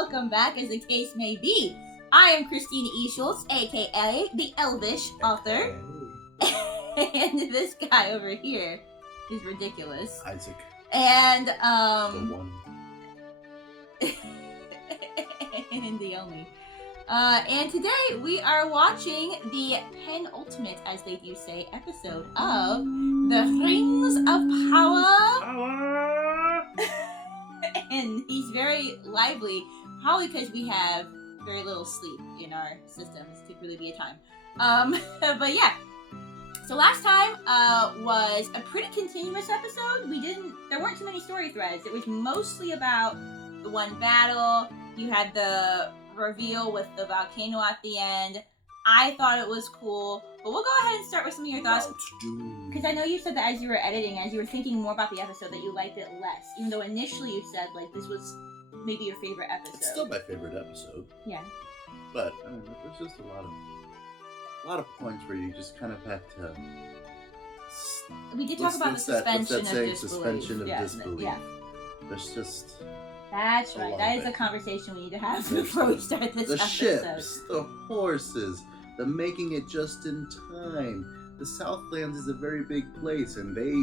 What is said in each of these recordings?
welcome back, as the case may be. I am Christina E. Schultz, aka the Elvish author. And this guy over here is ridiculous. Isaac. And, The one. and the only. And today we are watching the penultimate, as they do say, episode of The Rings of Power. And he's very lively, probably because we have very little sleep in our systems to really be a time. But yeah. So last time was a pretty continuous episode. There weren't too many story threads. It was mostly about the one battle. You had the reveal with the volcano at the end. I thought it was cool, but we'll go ahead and start with some of your thoughts. Because I know you said that as you were editing, as you were thinking more about the episode, that you liked it less, even though initially you said like this was maybe your favorite episode. It's still my favorite episode. Yeah. But I mean, there's just a lot of points where you just kind of have to. We did talk about the suspension of disbelief. Suspension of disbelief. Yeah. There's just. That's right. That is a conversation we need to have before we start this episode. The ships, the horses, the making it just in time. The Southlands is a very big place, and they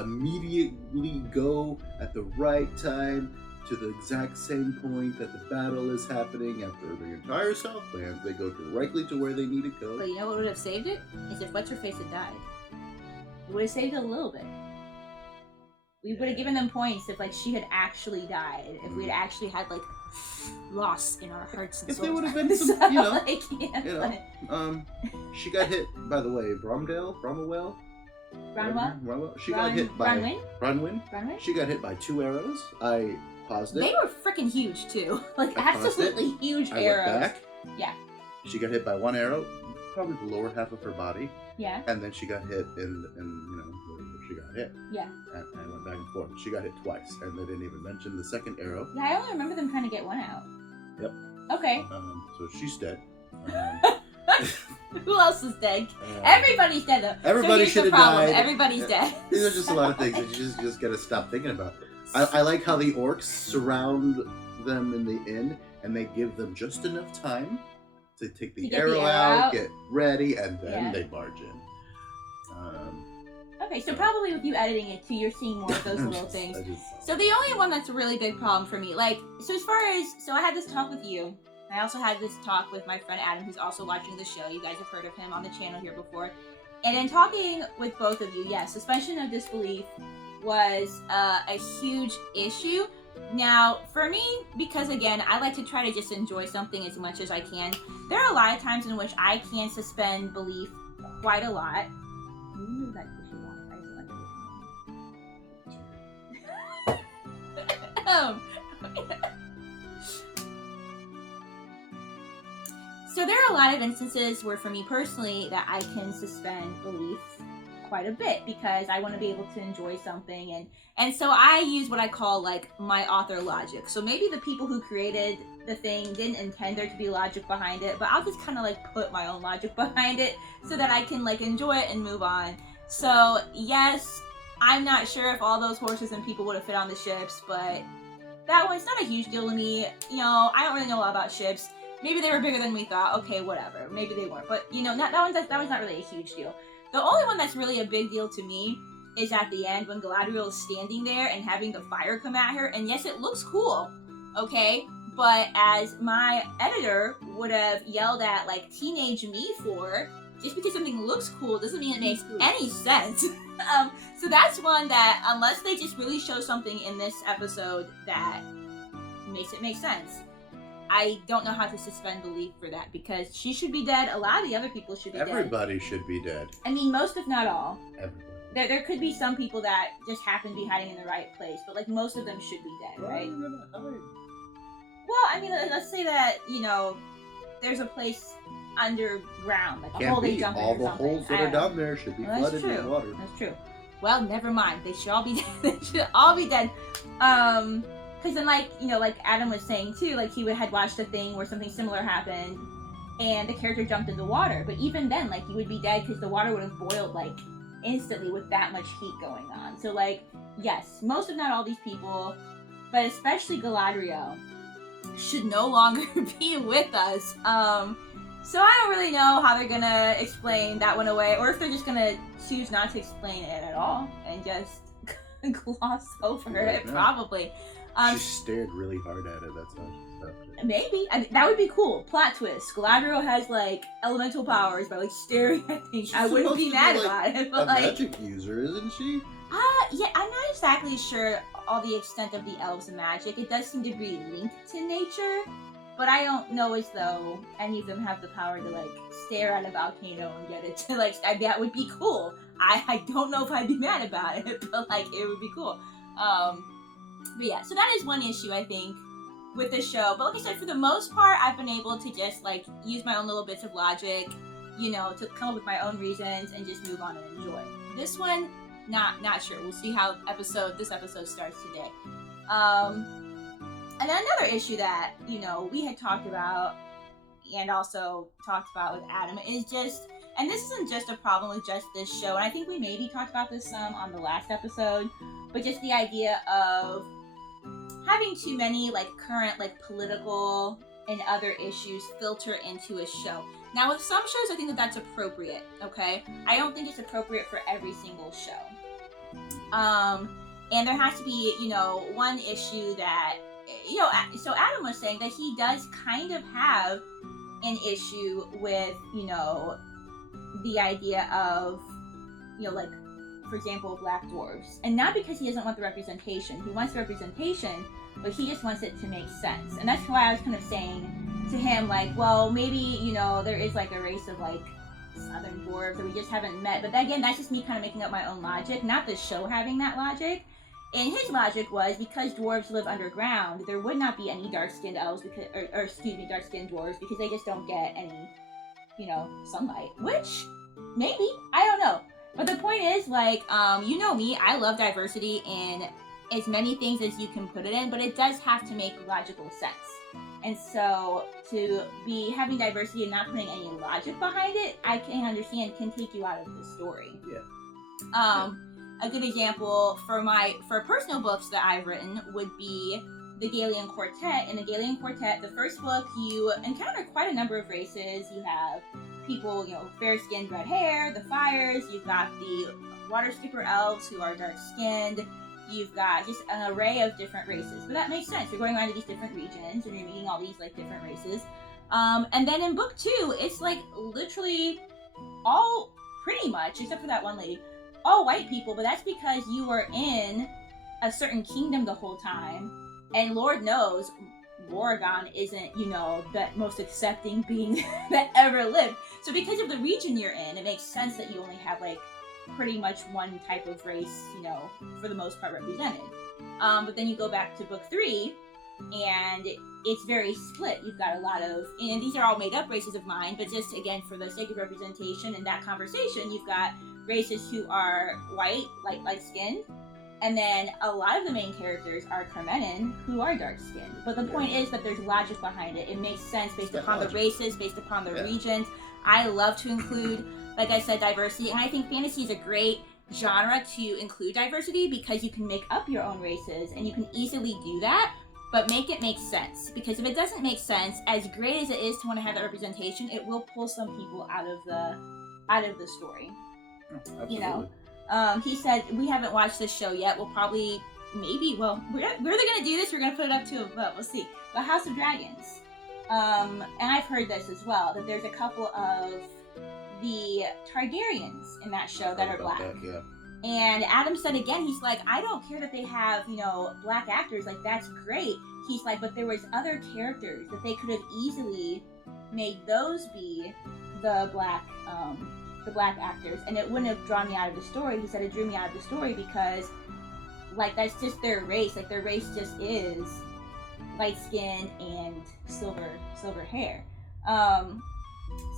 immediately go at the right time to the exact same point that the battle is happening. After the entire Southlands, they go directly to where they need to go. But you know what would have saved it? Is if What's-Her-Face had died. It would have saved it a little bit. We would have given them points if, like, she had actually died. If we had actually had, like, loss in our hearts and souls. If there would have been some, she got hit, by the way, Bromwell? She got hit by... Bronwyn? She got hit by 2 arrows. I paused it. They were freaking huge, too. Like, absolutely huge arrows. I went back. Yeah. She got hit by 1 arrow, probably the lower half of her body. Yeah. And then she got hit in where she got hit. Yeah. And I went back and forth. She got hit twice, and they didn't even mention the second arrow. Yeah, I only remember them trying to get 1 out. Yep. Okay. So she's dead. Who else is dead? Everybody's dead, though. Everybody should have died. Everybody's dead. These are just a lot of things that you just gotta stop thinking about. I like how the orcs surround them in the inn, and they give them just enough time to take the arrow out, get ready, and then they barge in. Okay, so probably with you editing it too, you're seeing more of those little things. So the only one that's a really big problem for me, like, so I had this talk with you. I also had this talk with my friend Adam, who's also watching the show. You guys have heard of him on the channel here before. And in talking with both of you, yes, suspension of disbelief was a huge issue. Now, for me, because again, I like to try to just enjoy something as much as I can, there are a lot of times in which I can suspend belief quite a lot. So there are a lot of instances where, for me personally, that I can suspend belief quite a bit because I want to be able to enjoy something, and so I use what I call like my author logic. So maybe the people who created the thing didn't intend there to be logic behind it, but I'll just kind of like put my own logic behind it so that I can like enjoy it and move on. So yes, I'm not sure if all those horses and people would have fit on the ships, but that one's not a huge deal to me. You know, I don't really know a lot about ships. Maybe they were bigger than we thought. Okay, whatever. Maybe they weren't. But, you know, that one's not really a huge deal. The only one that's really a big deal to me is at the end when Galadriel is standing there and having the fire come at her. And yes, it looks cool, okay? But as my editor would have yelled at, like, teenage me for, just because something looks cool doesn't mean it makes any sense. So that's one that, unless they just really show something in this episode that makes it make sense, I don't know how to suspend belief for that, because she should be dead. A lot of the other people should be dead. Everybody should be dead. I mean, most if not all. Everybody. There could be some people that just happen to be hiding in the right place, but like most of them should be dead, right? Well, I mean, let's say that, you know, there's a place underground, like a hole they jump in or something. All the holes that are down there should be flooded with water. That's true. Well, never mind. They should all be dead. They should all be dead. Because then, like, you know, like Adam was saying too, like he had watched a thing where something similar happened, and the character jumped in the water. But even then, like, you would be dead because the water would have boiled like instantly with that much heat going on. So, like, yes, most if not all these people, but especially Galadriel, should no longer be with us. So I don't really know how they're gonna explain that one away, or if they're just gonna choose not to explain it at all and just gloss over it, probably. She stared really hard at it, that's how she stopped it. Maybe. I mean, that would be cool. Plot twist. Galadriel has, like, elemental powers by, like, staring at things. I wouldn't be mad about it, but, a like... magic user, isn't she? Yeah, I'm not exactly sure all the extent of the elves' magic. It does seem to be linked to nature, but I don't know as though any of them have the power to, like, stare at a volcano and get it to, like... that would be cool. I don't know if I'd be mad about it, but, like, it would be cool. But yeah, so that is one issue, I think, with this show. But like I said, for the most part, I've been able to just, like, use my own little bits of logic, you know, to come up with my own reasons and just move on and enjoy. This one, not sure. We'll see how this episode starts today. And then another issue that, you know, we had talked about and also talked about with Adam is just, and this isn't just a problem with just this show, and I think we maybe talked about this some on the last episode, but just the idea of having too many, like, current, like, political and other issues filter into a show. Now, with some shows, I think that that's appropriate, okay? I don't think it's appropriate for every single show. And there has to be, you know, one issue that, you know, so Adam was saying that he does kind of have an issue with, you know, the idea of, you know, like, for example, black dwarves. And not because he doesn't want the representation. He wants the representation, but he just wants it to make sense. And that's why I was kind of saying to him, like, well, maybe, you know, there is, like, a race of, like, southern dwarves that we just haven't met. But then, again, that's just me kind of making up my own logic, not the show having that logic. And his logic was, because dwarves live underground, there would not be any dark-skinned elves, because, or excuse me, dark-skinned dwarves, because they just don't get any, you know, sunlight. Which, maybe, I don't know. But the point is, like, you know me, I love diversity in as many things as you can put it in, but it does have to make logical sense. And so, to be having diversity and not putting any logic behind it, I can understand can take you out of the story. Yeah. A good example for personal books that I've written would be the Galien Quartet. In the Galien Quartet, the first book, you encounter quite a number of races. You have people, you know, fair-skinned, red hair, the fires. You've got the water skipper elves who are dark-skinned. You've got just an array of different races. But that makes sense. You're going around to these different regions and you're meeting all these, like, different races. And then in book 2, it's, like, literally all, pretty much, except for that one lady, all white people. But that's because you were in a certain kingdom the whole time. And Lord knows, Oregon isn't, you know, the most accepting being that ever lived. So because of the region you're in, it makes sense that you only have, like, pretty much one type of race, you know, for the most part represented. But then you go back to book 3, and it's very split. You've got a lot of, and these are all made up races of mine, but just, again, for the sake of representation in that conversation, you've got races who are white, light-skinned, and then a lot of the main characters are Carmenan, who are dark-skinned. But the point is that there's logic behind it. It makes sense based upon the races, based upon the regions. I love to include, like I said, diversity, and I think fantasy is a great genre to include diversity because you can make up your own races, and you can easily do that, but make it make sense. Because if it doesn't make sense, as great as it is to want to have that representation, it will pull some people out of the story. Absolutely. You know? He said, we haven't watched this show yet. We'll probably, maybe, well, we're either going to do this, we're going to put it up to a vote. We'll see. The House of Dragons. And I've heard this as well, that there's a couple of the Targaryens in that show that are black. Yeah. And Adam said again, he's like, I don't care that they have, you know, black actors. Like, that's great. He's like, but there was other characters that they could have easily made those be the black actors, and it wouldn't have drawn me out of the story. He said it drew me out of the story because, like, that's just their race. Like, their race just is light skin and silver hair.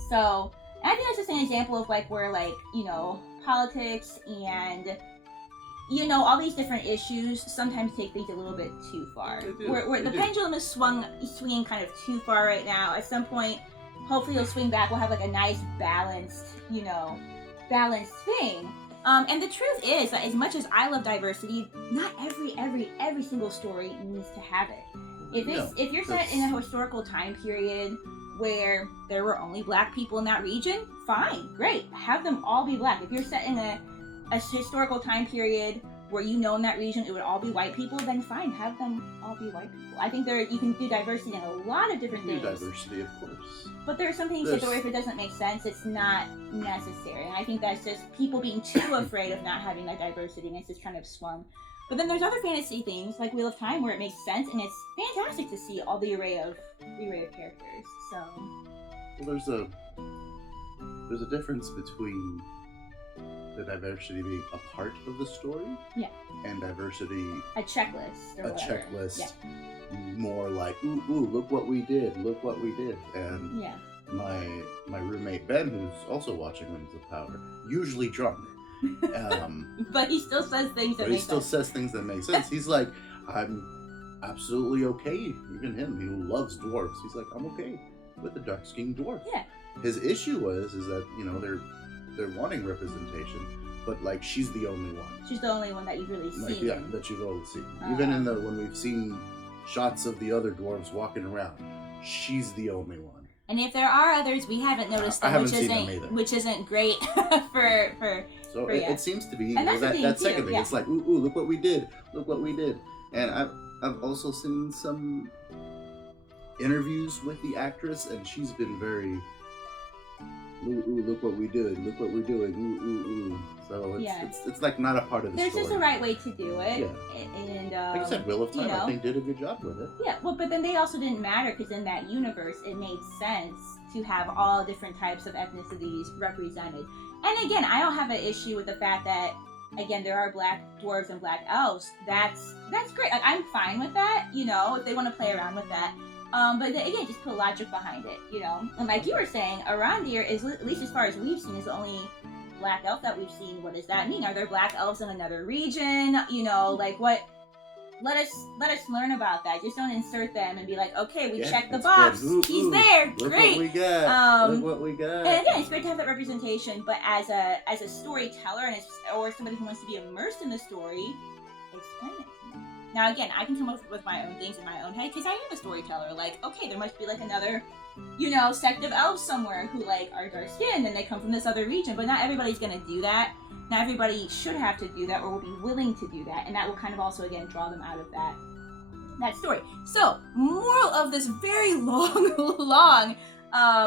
So I think that's just an example of, like, where, like, you know, politics and, you know, all these different issues sometimes take things a little bit too far. Where the pendulum is swinging kind of too far right now. At some point, hopefully it'll swing back. We'll have, like, a nice balanced thing. And the truth is that as much as I love diversity, not every single story needs to have it. If you're set in a historical time period where there were only black people in that region, fine, great, have them all be black. If you're set in a historical time period where in that region it would all be white people, then fine, have them all be white people. I think you can do diversity in a lot of different things. Diversity, of course. But there are some things that if it doesn't make sense, it's not necessary. And I think that's just people being too afraid of not having that diversity, and it's just kind of swung. But then there's other fantasy things like Wheel of Time where it makes sense, and it's fantastic to see all the array of characters. So well, there's a difference between the diversity being a part of the story, and diversity a checklist. Or whatever. Checklist, more like ooh, look what we did, and my roommate Ben, who's also watching Rings of Power, usually drunk. But he still says things that make sense. He's like, I'm absolutely okay. Even him, who loves dwarves, he's like, I'm okay with the dark-skinned dwarf. Yeah. His issue is that they're wanting representation, but like she's the only one. She's the only one that you've really seen. Yeah, that you've always seen. Even when we've seen shots of the other dwarves walking around, she's the only one. And if there are others, we haven't noticed them, which isn't great for. So it seems to be that second thing. It's like, ooh, look what we did. And I've also seen some interviews with the actress, and she's been very, ooh, look what we did. Look what we're doing. Ooh. So it's like not a part of the story. There's just a right way to do it. Yeah. And like I said, Wheel of Time, I think, did a good job with it. Yeah, well, but then they also didn't matter because in that universe, it made sense to have all different types of ethnicities represented. And again, I don't have an issue with the fact that, again, there are black dwarves and black elves. That's great. Like, I'm fine with that, if they want to play around with that. But again, just put logic behind it, And like you were saying, Arondir is, at least as far as we've seen, is the only black elf that we've seen. What does that mean? Are there black elves in another region? Like what? Let us learn about that. Just don't insert them and be like, okay, we checked the box. He's there. Look Great. Look what we got. And again, it's great to have that representation. But as a storyteller or somebody who wants to be immersed in the story, explain it to me. Now, again, I can come up with my own things in my own head because I am a storyteller. Like, okay, there must be like another, sect of elves somewhere who like are dark skinned and they come from this other region. But not everybody's gonna do that. Not everybody should have to do that or will be willing to do that, and that will kind of also, again, draw them out of that story. So, moral of this very long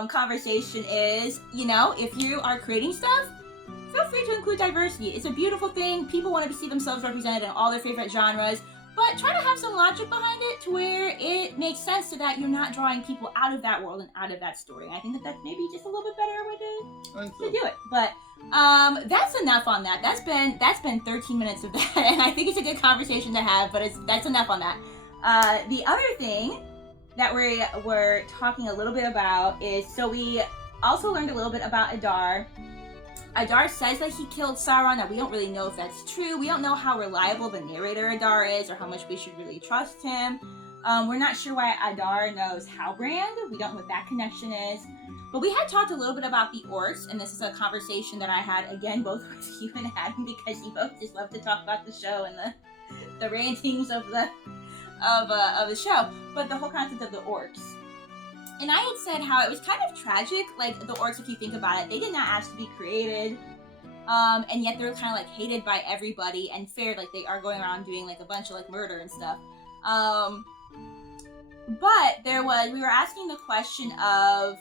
conversation is, if you are creating stuff, feel free to include diversity. It's a beautiful thing. People want to see themselves represented in all their favorite genres, but try to have some logic behind it to where it makes sense so that you're not drawing people out of that world and out of that story. And I think that's maybe just a little bit better way to do it. But that's enough on that. That's been 13 minutes of that, and I think it's a good conversation to have. But that's enough on that. The other thing that we're talking a little bit about is, so we also learned a little bit about Adar. Adar says that he killed Sauron. Now, we don't really know if that's true. We don't know how reliable the narrator Adar is or how much we should really trust him. We're not sure why Adar knows Halbrand. We don't know what that connection is. But we had talked a little bit about the orcs, and this is a conversation that I had, again, both with you and Adam, because you both just love to talk about the show and the rantings of the show. But the whole concept of the orcs. And I had said how it was kind of tragic, like the orcs, if you think about it, they did not ask to be created, and yet they're kind of like hated by everybody and feared, like they are going around doing like a bunch of like murder and stuff. But we were asking the question of,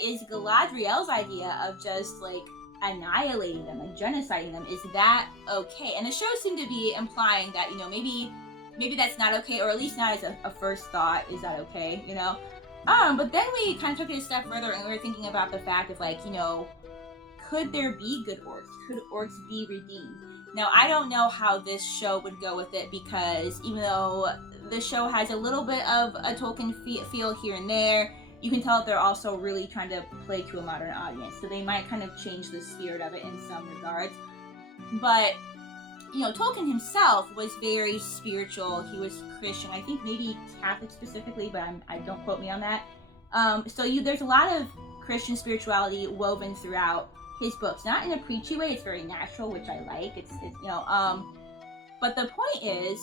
is Galadriel's idea of just like annihilating them and genociding them, is that okay? And the show seemed to be implying that, maybe that's not okay, or at least not as a first thought, is that okay, But then we kind of took it a step further and we were thinking about the fact of like, could there be good orcs? Could orcs be redeemed? Now, I don't know how this show would go with it, because even though the show has a little bit of a Tolkien feel here and there, you can tell that they're also really trying to play to a modern audience. So they might kind of change the spirit of it in some regards. But, Tolkien himself was very spiritual. He was Christian. I think maybe Catholic specifically, but I don't quote me on that. So there's a lot of Christian spirituality woven throughout his books. Not in a preachy way. It's very natural, which I like. But the point is,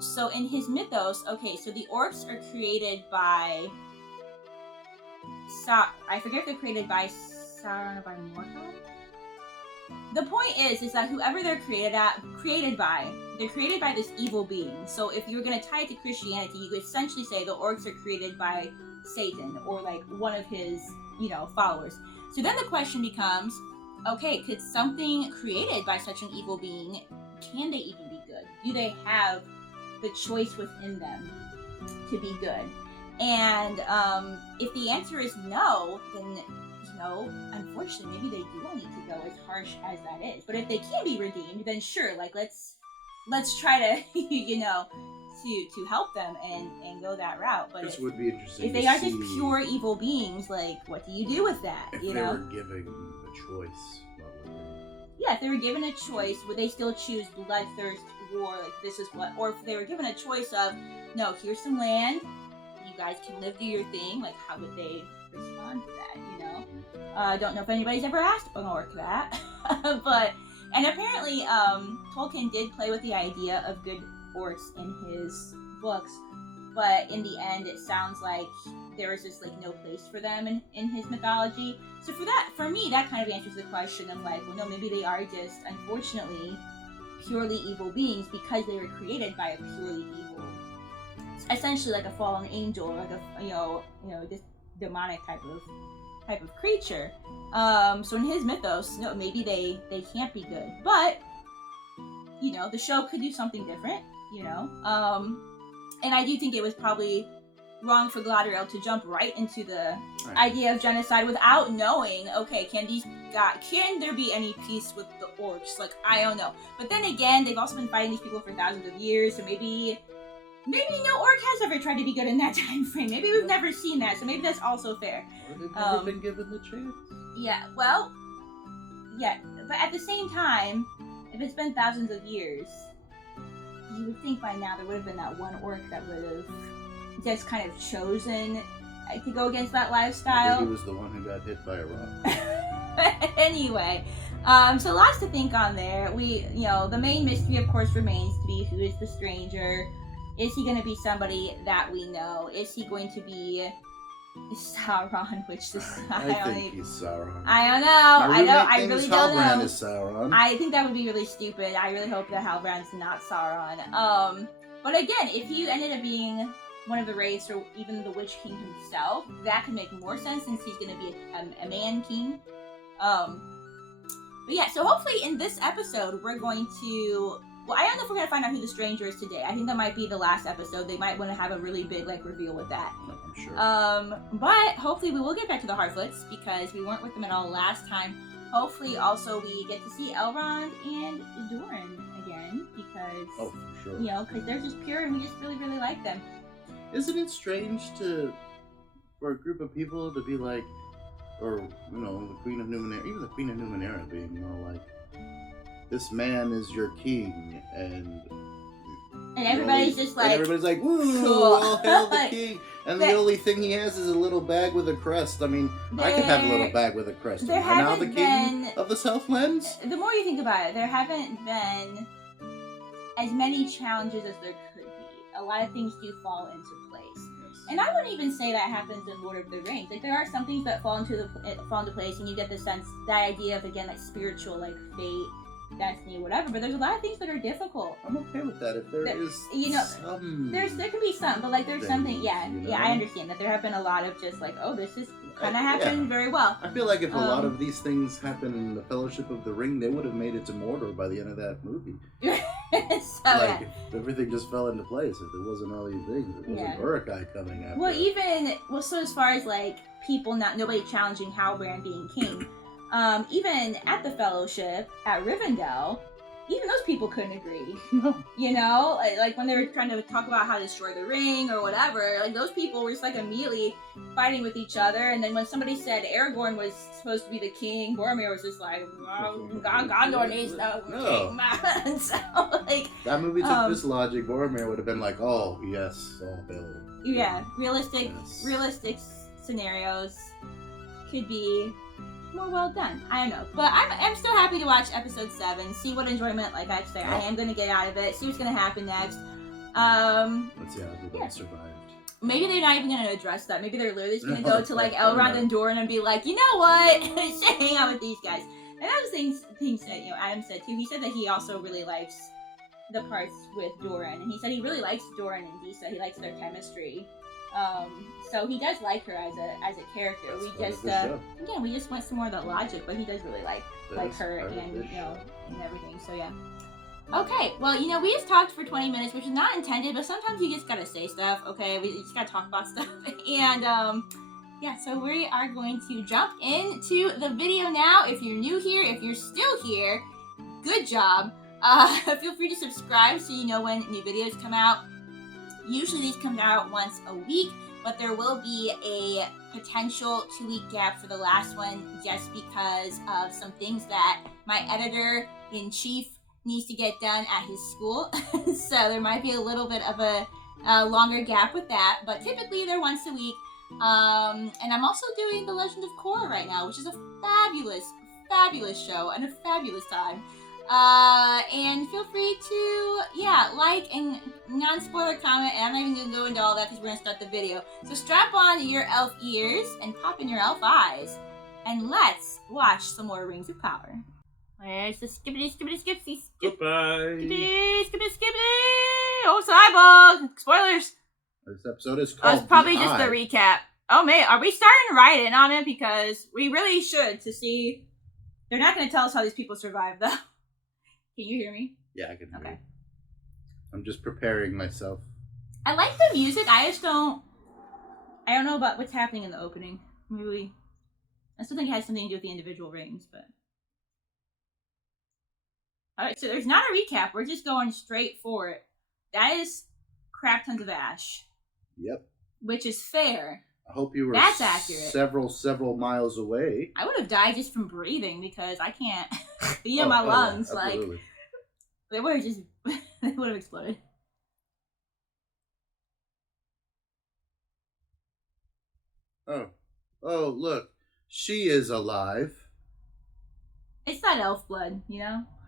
so in his mythos, okay, so the orcs are created by I forget if they're created by Sauron or by Morgoth. The point is that whoever they're created by, they're created by this evil being. So if you were going to tie it to Christianity, you could essentially say the orcs are created by Satan or like one of his, followers. So then the question becomes, okay, could something created by such an evil being, can they even be good? Do they have the choice within them to be good? And if the answer is no, then unfortunately, maybe they do all need to go, as harsh as that is. But if they can be redeemed, then sure, like let's try to, to help them and go that route. But this would be interesting. If they are just pure evil beings, like what do you do with that? If they were given a choice, what would they? Yeah, if they were given a choice, would they still choose bloodthirst, war? Like this is what, or if they were given a choice of, no, here's some land, you guys can live, do your thing. Like how would they respond to that? I don't know if anybody's ever asked an orc that, and apparently Tolkien did play with the idea of good orcs in his books, but in the end it sounds like there was just like no place for them in his mythology. So for me that kind of answers the question of like, well, no, maybe they are just unfortunately purely evil beings because they were created by a purely evil, essentially like a fallen angel, like a this demonic type of creature. So in his mythos, no, maybe they can't be good, but the show could do something different, and I do think it was probably wrong for Galadriel to jump right into the idea of genocide without knowing, okay, can there be any peace with the orcs? Like, I don't know. But then again, they've also been fighting these people for thousands of years, so maybe no orc has ever tried to be good in that time frame. Maybe we've never seen that, so maybe that's also fair. Or they've never been given the chance. Yeah, well, yeah, but at the same time, if it's been thousands of years, you would think by now there would have been that one orc that would have just kind of chosen to go against that lifestyle. I think he was the one who got hit by a rock. Anyway, so lots to think on there. The main mystery, of course, remains to be who is the stranger. Is he going to be somebody that we know? Is he going to be Sauron? Which I think he's Sauron. I don't know. I really don't know. Halbrand is Sauron. I think that would be really stupid. I really hope that Halbrand's not Sauron. But again, if he ended up being one of the Wraiths or even the Witch King himself, that could make more sense since he's going to be a man king. But yeah, so hopefully in this episode we're going to. Well, I don't know if we're going to find out who the stranger is today. I think that might be the last episode. They might want to have a really big, reveal with that. No, I'm sure. But hopefully we will get back to the Harfoots because we weren't with them at all last time. Hopefully also we get to see Elrond and Durin again because... Oh, for sure. Because they're just pure and we just really, really like them. Isn't it strange for a group of people to be like, or, the Queen of Numenera, even the Queen of Numenera being like, this man is your king, and everybody's just like, everybody's like, ooh, cool. All hail the king. And the only thing he has is a little bag with a crest. I mean, I could have a little bag with a crest. Am I now the king of the Southlands? The more you think about it, there haven't been as many challenges as there could be. A lot of things do fall into place. And I wouldn't even say that happens in Lord of the Rings. Like, there are some things that fall into place, and you get the sense, that idea of, again, like, spiritual, like, fate, destiny, whatever, but there's a lot of things that are difficult. I'm okay with that if there is some... there can be some, but like there's something, I understand that there have been a lot of just like, oh, this is kind of happened very well. I feel like if a lot of these things happen in the Fellowship of the Ring, they would have made it to Mordor by the end of that movie. If everything just fell into place, if there wasn't all these things, if it wasn't Uruk-hai coming after. So as far as like nobody challenging Halbrand being king, even at the Fellowship at Rivendell, even those people couldn't agree. No. Like when they were trying to talk about how to destroy the ring or whatever, like those people were just like immediately fighting with each other. And then when somebody said Aragorn was supposed to be the king, Boromir was just like, Gondor needs no king, man. So like that movie took this logic. Boromir would have been like, oh yes, all hail. Yeah, realistic scenarios could be. more well done. I don't know, but I'm still happy to watch episode 7, see what enjoyment, like I say, I am gonna get out of it, see what's gonna happen next. Let's see how everybody survived. Maybe they're not even gonna address that. Maybe they're literally just gonna go to like Elrond and Doran and be like, you know what, just hang out with these guys. And that was things that Adam said too. He said that he also really likes the parts with Doran, and he said he really likes Doran and Disa. He likes their chemistry. So he does like her as a character. We just want some more of that logic, but he does really like her and and everything. So yeah. Okay, well, we just talked for 20 minutes, which is not intended, but sometimes you just gotta say stuff, okay? We just gotta talk about stuff. And, yeah, so we are going to jump into the video now. If you're new here, if you're still here, good job. Feel free to subscribe so you know when new videos come out. Usually these come out once a week, but there will be a potential 2-week gap for the last one just because of some things that my editor-in-chief needs to get done at his school. So there might be a little bit of a longer gap with that, but typically they're once a week. And I'm also doing The Legend of Korra right now, which is a fabulous show and a fabulous time. And feel free to, like and non-spoiler comment, and I'm not even going to go into all that because we're going to start the video. So strap on your elf ears and pop in your elf eyes, and let's watch some more Rings of Power. There's the skippity. Goodbye. Skippity. Oh, Cyborg! Spoilers! This episode is called It's probably just the recap. Oh, man, are we starting to write in on it? Because we really should to see. They're not going to tell us how these people survive, though. Can you hear me? Yeah, I can hear you. I'm just preparing myself. I like the music. I don't know about what's happening in the opening. Maybe. I still think it has something to do with the individual rings, but. Alright, so there's not a recap. We're just going straight for it. That is crap tons of ash. Yep. Which is fair. I hope you were That's accurate. several miles away. I would have died just from breathing because I can't feel my lungs. Yeah, they would have they would have exploded. Oh, look. She is alive. It's not elf blood,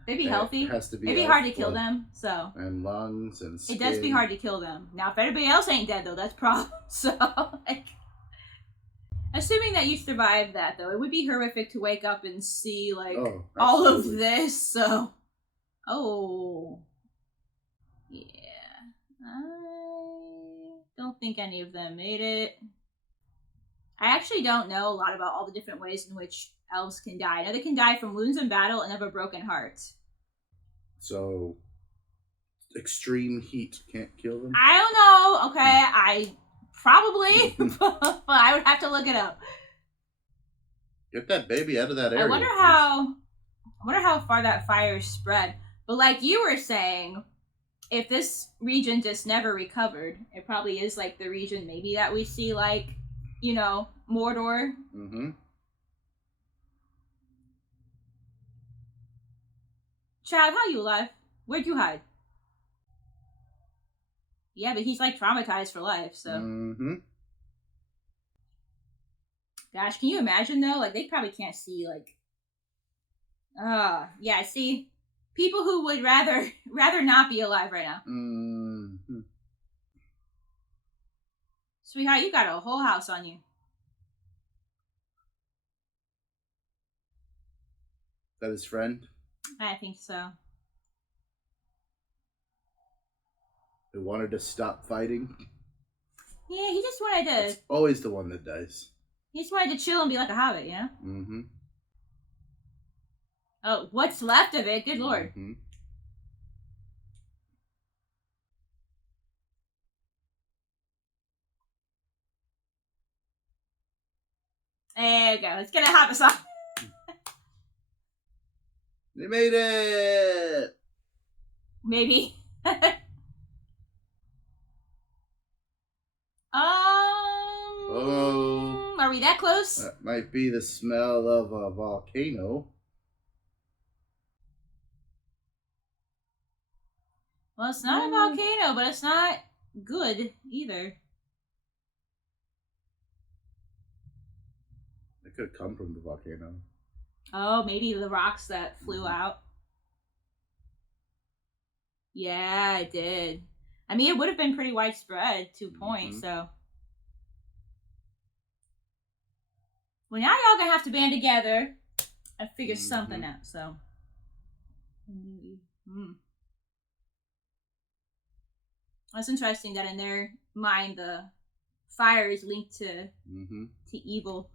They'd be healthy. It has to be. It'd be hard to kill them, so. And lungs and skin. It does be hard to kill them. Now, if everybody else ain't dead, though, that's a problem. So, assuming that you survived that, though, it would be horrific to wake up and see, all of this, so. Oh. Yeah. I don't think any of them made it. I actually don't know a lot about all the different ways in which elves can die. I know they can die from wounds in battle and have a broken heart. So, extreme heat can't kill them? I don't know. Okay, I probably, but I would have to look it up. Get that baby out of that area. I wonder how far that fire spread. But like you were saying, if this region just never recovered, it probably is like the region maybe that we see Mordor. Mm-hmm. Chad, how you alive? Where'd you hide? Yeah, but he's traumatized for life, so. Mm-hmm. Gosh, can you imagine though? They probably can't see yeah, see? People who would rather not be alive right now. Mm-hmm. Sweetheart, you got a whole house on you. That his friend? I think so. They wanted to stop fighting? Yeah, he just wanted to... It's always the one that dies. He just wanted to chill and be like a hobbit, Mm-hmm. Oh, what's left of it? Good lord. Mm-hmm. There you go. Let's get a hobbit song. They made it! Maybe. Oh. Are we that close? That might be the smell of a volcano. Well, it's not a volcano, but it's not good either. It could have come from the volcano. Oh, maybe the rocks that flew out. Yeah, it did. I mean, it would have been pretty widespread to a point, Mhm. so. Well, now y'all gonna have to band together and figure something Mhm. out, so. Mm. That's interesting that in their mind, the fire is linked Mhm. to evil.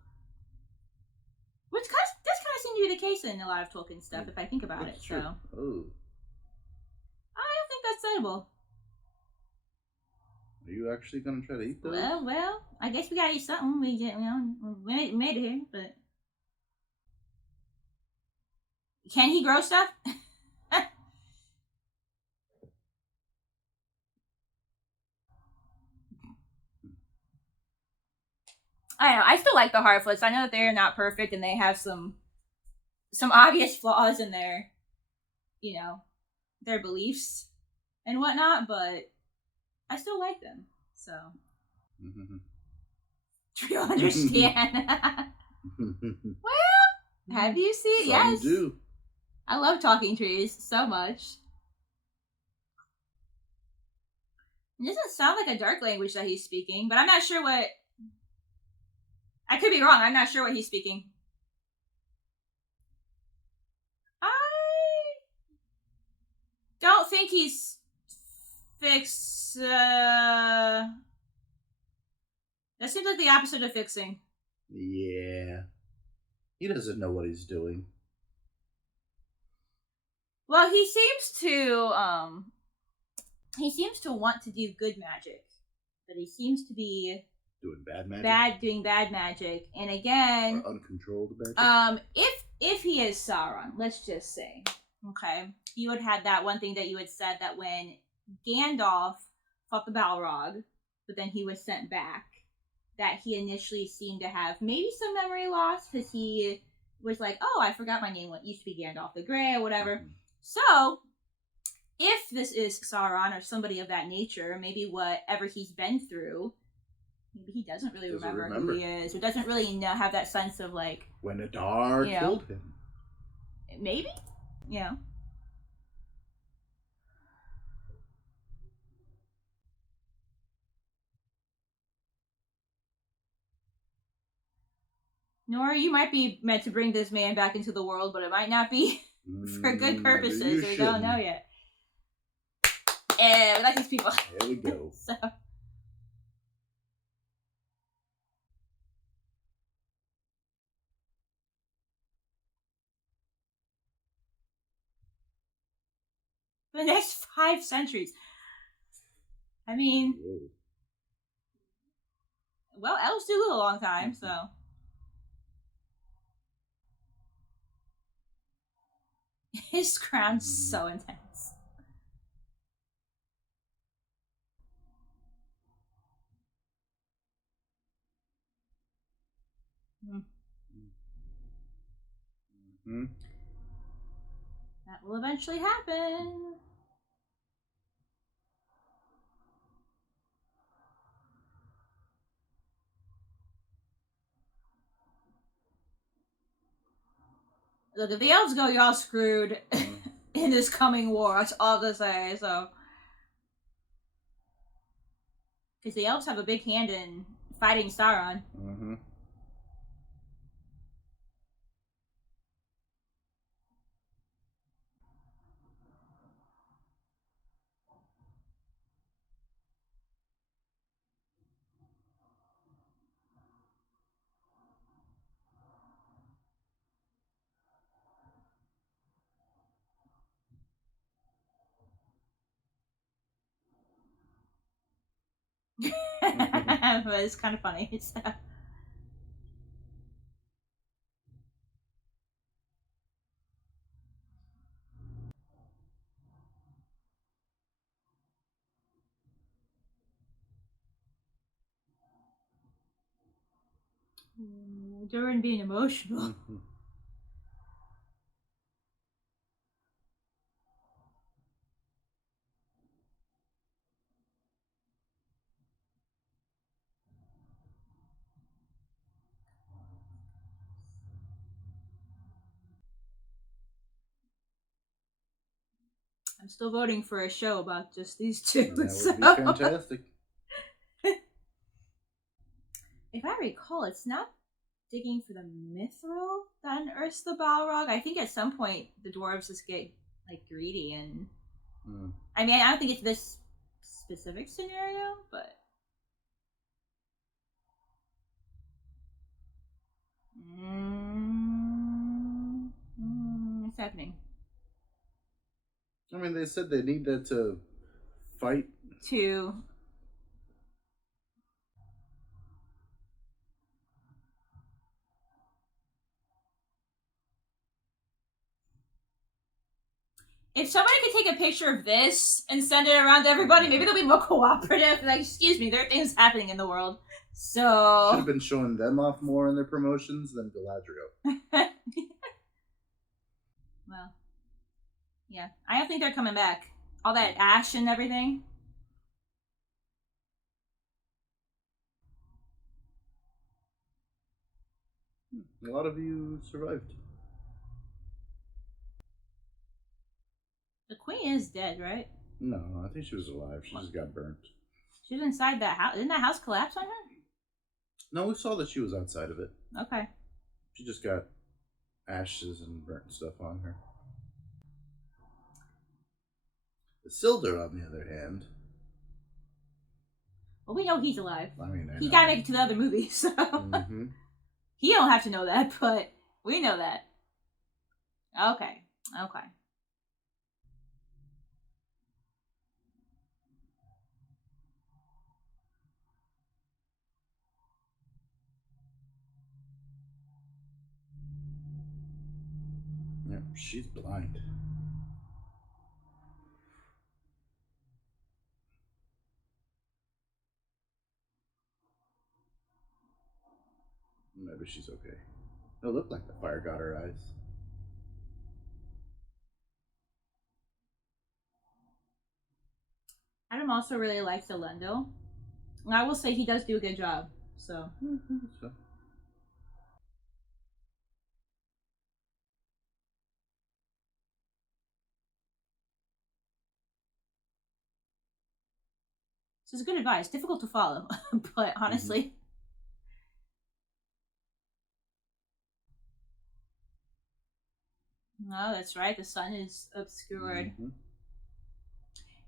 Which does kind of seem to be the case in a lot of Tolkien stuff, if I think about it, That's so. true. Oh, I don't think that's edible. are you actually gonna try to eat those? Well, I guess we gotta eat something. We did, we made it here, but can he grow stuff? I don't know. I still like the Harfoots. I know that they're not perfect and they have some obvious flaws in their, you know, their beliefs and whatnot, but I still like them. So Mhm. you understand. Well, have you seen? Some Yes. do. I love talking trees so much. It doesn't sound like a dark language that he's speaking, but I'm not sure what. I could be wrong. I'm not sure what he's speaking. I don't think he's fixed. That seems like the opposite of fixing. Yeah. He doesn't know what he's doing. Well, he seems to want to do good magic, but he seems to be Doing bad magic. doing bad magic. And again, Or uncontrolled magic. if he is Sauron, let's just say, okay, you would have that one thing that you had said that when Gandalf fought the Balrog, but then he was sent back, that he initially seemed to have maybe some memory loss because he was like, oh, I forgot my name. What used to be Gandalf the Grey or whatever. Mhm. So if this is Sauron or somebody of that nature, maybe whatever he's been through, maybe he doesn't really remember who he is, or doesn't really have that sense of like when Adar killed him. Maybe, Nora, you might be meant to bring this man back into the world, but it might not be for good purposes. We don't know yet. And we like these people. There we go. So. The next 5 centuries. I mean, Whoa. well, elves do live a long time, so. His crown's so intense. Mm-hmm. That will eventually happen. Look, if the elves go, y'all screwed in this coming war. That's all to say, so. Because the elves have a big hand in fighting Sauron. Mm-hmm. But it's kind of funny. So. Durin being emotional. Mm-hmm. I'm still voting for a show about just these two. That would be so- fantastic. If I recall, it's not digging for the mithril that unearths the Balrog. I think at some point the dwarves just get like greedy and. I mean, I don't think it's this specific scenario, but. What's happening? I mean, they said they need that to fight. To. If somebody could take a picture of this and send it around to everybody, maybe they'll be more cooperative. Like, excuse me, there are things happening in the world. So. Should have been showing them off more in their promotions than Galadriel. Well, yeah. I don't think they're coming back. All that ash and everything. A lot of you survived. The queen is dead, right? No, I think she was alive. She just got burnt. She was inside that house. Didn't that house collapse on her? No, we saw that she was outside of it. Okay. She just got ashes and burnt stuff on her. Isildur, on the other hand. Well, we know he's alive. I mean, He gotta make it to the other movie, so. Mm-hmm. He don't have to know that, but we know that. Okay. Okay. Yep, she's blind. Maybe she's okay. It looked like the fire got her eyes. Adam also really likes Elendil. And I will say he does do a good job, so. So, So it's good advice. Difficult to follow, but honestly. No, that's right. The sun is obscured. mhm.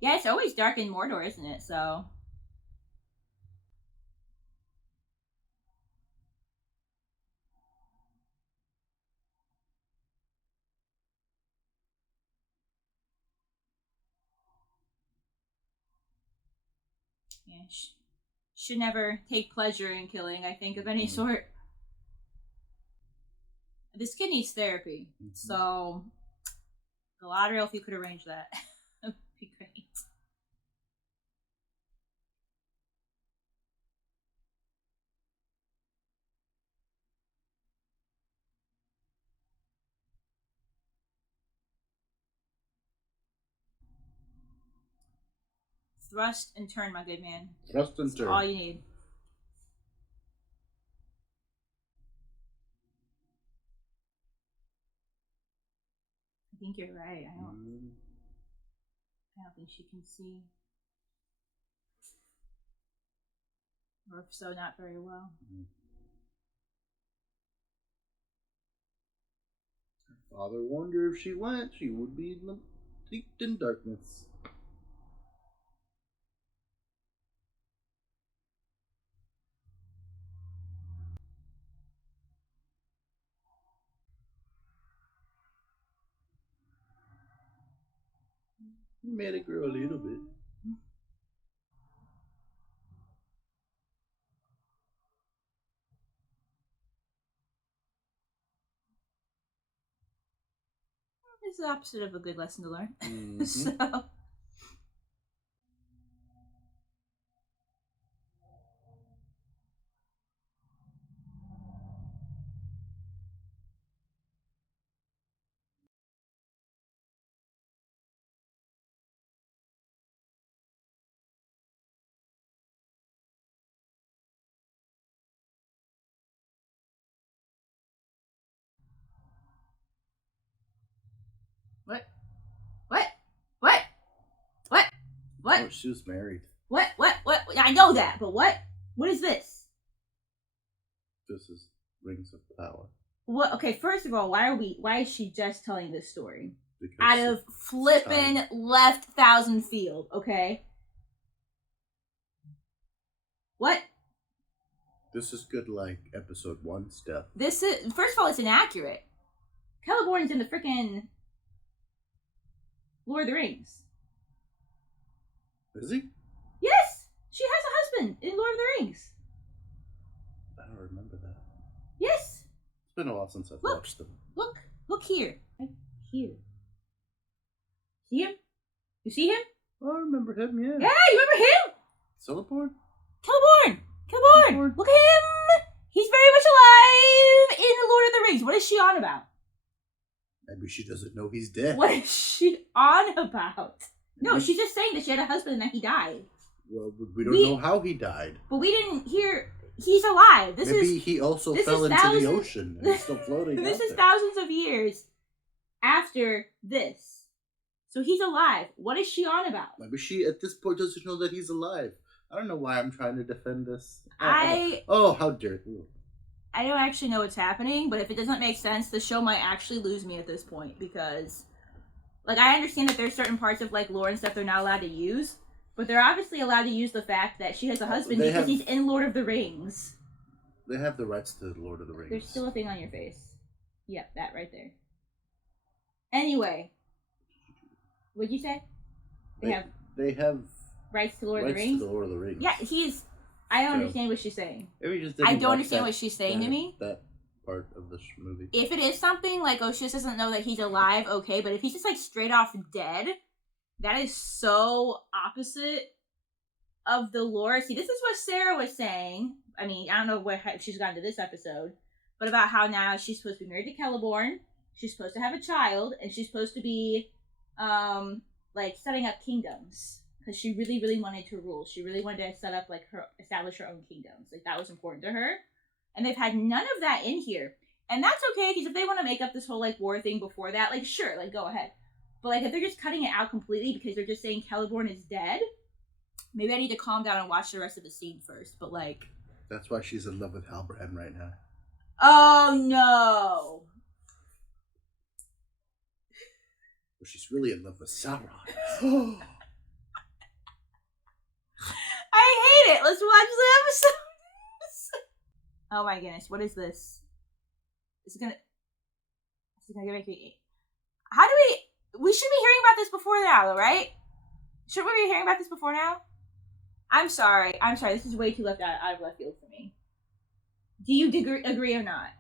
Yeah, it's always dark in Mordor, isn't it? So. Yeah, should never take pleasure in killing, I think, of any sort. This kid needs therapy, so Galadriel, if you could arrange that, would be great. Thrust and turn, my good man. Thrust and That's turn. all you need. I think you're right. I don't think she can see. Or if so, not very well. Her father warned her if she went, she would be steeped in darkness. Made it grow a little bit. It's the opposite of a good lesson to learn. Mhm. So. What? What? What? What? Oh, she was married. What? I know that, but what? What is this? This is Rings of Power. What? Okay, first of all, why is she just telling this story? Because Out of flippin' left thousand field, okay? What? this is good, like episode 1 stuff. This is, first of all, it's inaccurate. Celeborn's in the frickin' Lord of the Rings. Is he? Yes! She has a husband in Lord of the Rings. I don't remember that. Yes! It's been a while since I've Look. watched them. Look here. Right here. See him? You see him? Oh, I remember him, yeah. Yeah, you remember him? Celeborn? Celeborn! Celeborn. Look at him! He's very much alive in the Lord of the Rings. What is she on about? Maybe she doesn't know he's dead. What is she on about? No, Maybe- she's just saying that she had a husband and that he died. Well, we don't know how he died. But we didn't hear he's alive. Maybe he also this fell is into thousands- the ocean and he's still floating This out is there. thousands of years after this. So he's alive. What is she on about? Maybe she, at this point, doesn't know that he's alive. I don't know why I'm trying to defend this. Oh, how dare you. I don't actually know what's happening, but if it doesn't make sense, the show might actually lose me at this point because, like, I understand that there's certain parts of, like, lore and stuff they're not allowed to use, but they're obviously allowed to use the fact that she has a husband They because have- he's in Lord of the Rings. They have the rights to the Lord of the Rings. There's still a thing on your face. Yep, that right there. Anyway, what'd you say? They have Rights rights to Lord of the to Rings? the Lord of the Rings. Yeah, I don't So- understand what she's saying. Maybe you just I didn't don't watch understand that- what she's saying to me. That part of the movie. If it is something like, oh, she just doesn't know that he's alive, okay, but if he's just like straight off dead, that is so opposite of the lore. See, this is what Sarah was saying. I mean, I don't know if she's gotten to this episode, but about how now she's supposed to be married to Celeborn, she's supposed to have a child, and she's supposed to be, like, setting up kingdoms. Because she really, really wanted to rule. She really wanted to set up, like, establish her own kingdoms. Like, that was important to her. And they've had none of that in here. And that's okay, because if they want to make up this whole, like, war thing before that, like, sure, like, go ahead. But, like, if they're just cutting it out completely because they're just saying Celeborn is dead, maybe I need to calm down and watch the rest of the scene first. But, like... That's why she's in love with Halbrand right now. Oh, no! But she's really in love with Sauron. I hate it! Let's watch the episode! Oh my goodness, what is this? Is it gonna make me... How do we should be hearing about this before now, though, right? Shouldn't we be hearing about this before now? I'm sorry, this is way too out of left field for me. Do you agree or not?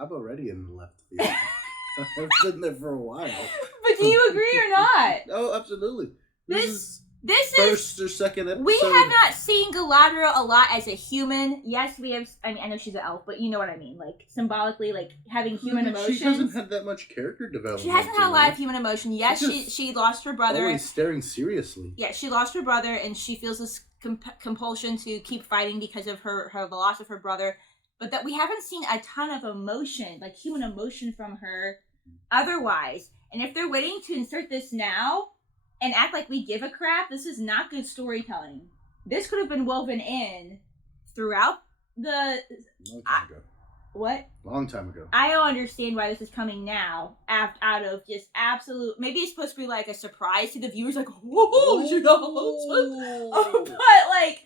I'm already in the left field. I've been there for a while. But do you agree or not? Oh, absolutely. This is first or second episode. We have not seen Galadriel a lot as a human. Yes, we have. I mean, I know she's an elf, but you know what I mean. Like, symbolically, like, having human emotions. She hasn't had that much character development. She hasn't had a lot of human emotion. Yes, she lost her brother. Always staring seriously. Yeah, she lost her brother, and she feels this compulsion to keep fighting because of the loss of her brother. But that we haven't seen a ton of emotion, like human emotion from her otherwise. And if they're waiting to insert this now and act like we give a crap, this is not good storytelling. This could have been woven in throughout the... Long time ago. What? Long time ago. I don't understand why this is coming now, out of just absolute... Maybe it's supposed to be like a surprise to the viewers, like, whoa, you know, but like,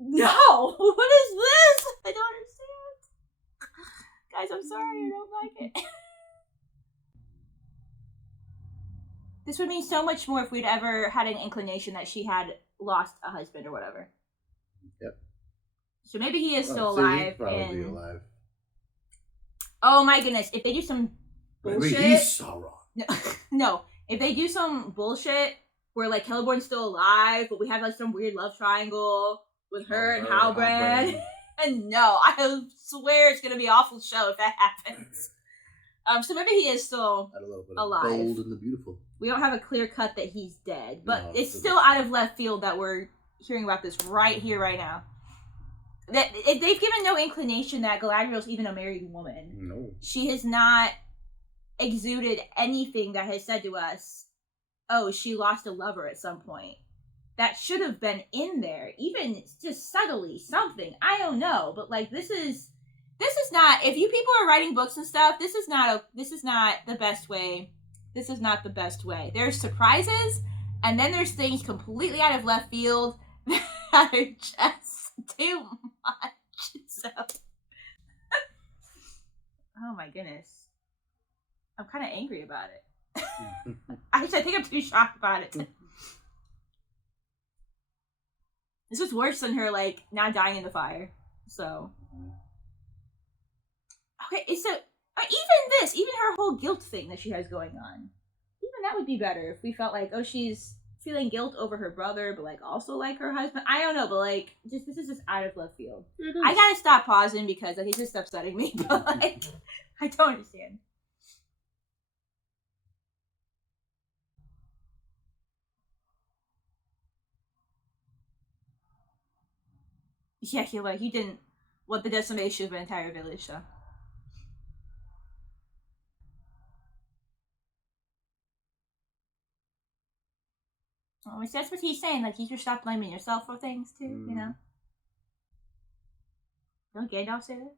no, what is this? I don't understand. Guys, I'm sorry, I don't like it. This would mean so much more if we'd ever had an inclination that she had lost a husband or whatever. Yep. So maybe he is still See, alive. he's probably alive. Oh my goodness, if they do some bullshit... Maybe he's Sauron. No, if they do some bullshit where, like, Celeborn's still alive, but we have, like, some weird love triangle with her and Halbrand... And no, I swear it's gonna be an awful show if that happens. So maybe he is still Had a little bit alive. Of Bold and the Beautiful. We don't have a clear cut that he's dead, but No, it's still out of left field that we're hearing about this right here, right now. That they've given no inclination that Galadriel's even a married woman. No. She has not exuded anything that has said to us oh, she lost a lover at some point. That should have been in there, even just subtly, something. I don't know, but like this is not. If you people are writing books and stuff, this is not the best way. This is not the best way. There's surprises, and then there's things completely out of left field that are just too much. So, oh my goodness, I'm kind of angry about it. I think I'm too shocked about it. This was worse than her like not dying in the fire. So okay, so even her whole guilt thing that she has going on, even that would be better if we felt like, oh, she's feeling guilt over her brother, but like also like her husband. I don't know, but like just this is just out of left field. I gotta stop pausing because like it's just upsetting me. But like I don't understand. Yeah, he didn't want the decimation of an entire village, so. Oh, that's what he's saying. Like, you should stop blaming yourself for things, too, you know? Don't Gandalf say that?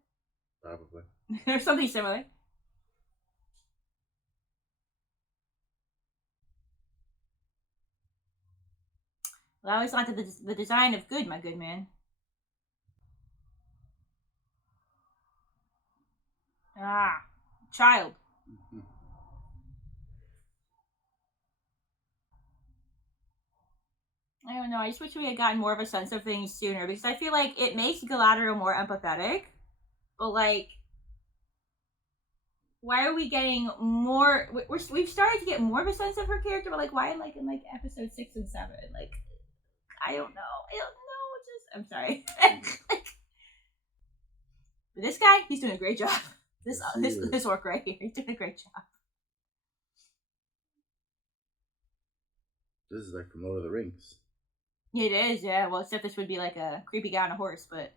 Probably. Or something similar. Well, I always wanted the design of good, my good man. Ah, child. I don't know. I just wish we had gotten more of a sense of things sooner because I feel like it makes Galadriel more empathetic. But like, why are we getting more? We've started to get more of a sense of her character, but like, why in like episode 6 and 7? Like, I don't know. I'm sorry. But this guy, he's doing a great job. This orc right here, he's doing a great job. This is like from Lord of the Rings. It is, yeah. Well, except this would be like a creepy guy on a horse, but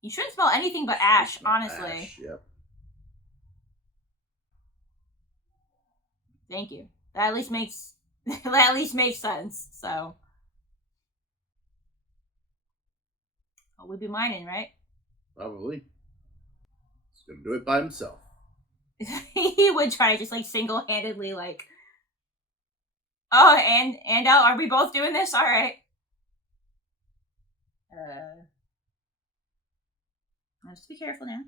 you shouldn't smell anything but ash, honestly. Ash, yep. Thank you. That at least makes sense. So, we'd be mining, right? Probably. He's gonna do it by himself. He would try to just like single-handedly like. Oh, and are we both doing this? All right. Just be careful now.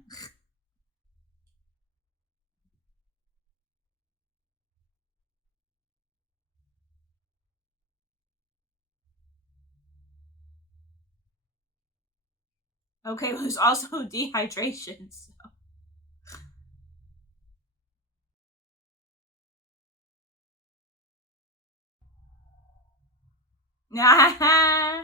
Okay, well, there's also dehydration, so. Nah.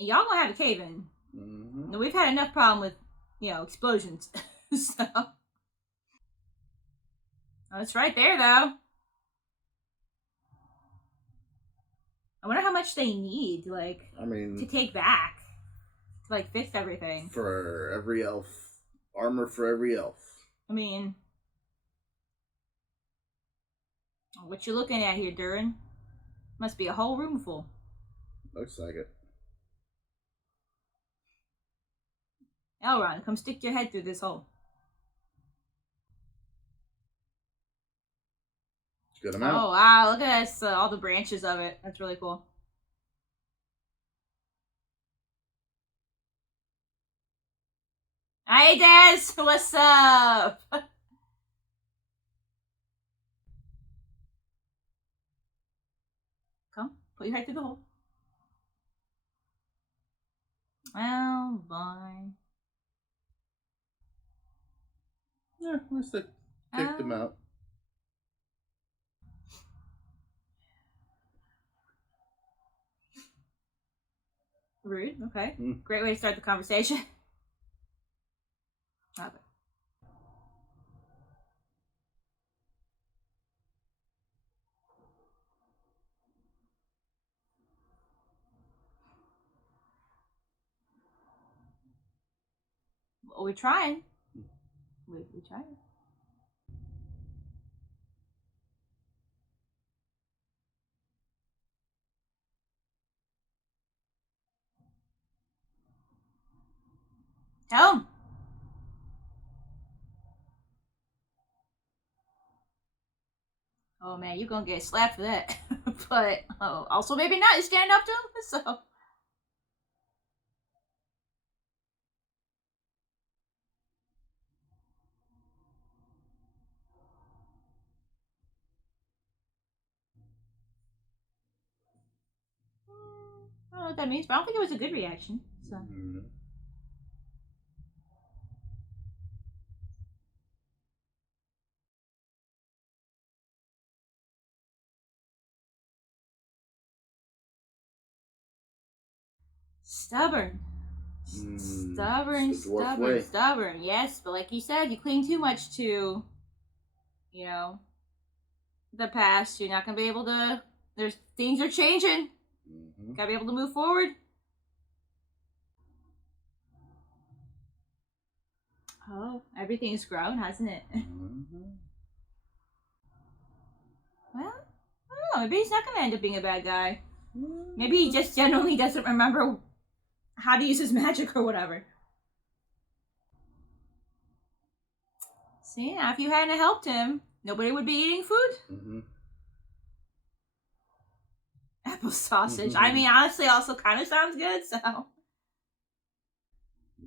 Y'all gonna have a cave in. Mm-hmm. No, we've had enough problem with, explosions. So. Oh, it's right there, though. I wonder how much they need, to take back. To, fix everything. For every elf. Armor for every elf. I mean, what you looking at here, Durin? Must be a whole room full. Looks like it. Elrond, come stick your head through this hole. Good amount. Oh, wow. Look at this. All the branches of it. That's really cool. Hey, Des. What's up? Come. Put your head through the hole. Oh, boy. Yeah, at least they kicked him out. Rude. Okay. Mm. Great way to start the conversation. Okay. Well, we're trying. We're trying. Tell him. Oh man, you're gonna get slapped for that. But also maybe not. You stand up to him. So. I don't know what that means, but I don't think it was a good reaction. So. Mm. Stubborn. Stubborn, it's the dwarf stubborn, way. stubborn. Yes, but like you said, you cling too much to, you know, the past. You're not gonna be able to. There's things are changing. Mm-hmm. Gotta be able to move forward. Oh, everything's grown, hasn't it? Mm-hmm. Well, I don't know. Maybe he's not gonna end up being a bad guy. Maybe he just genuinely doesn't remember how to use his magic or whatever. See, now if you hadn't helped him, nobody would be eating food. Mm-hmm. Apple sausage. I mean, honestly, also kind of sounds good, so.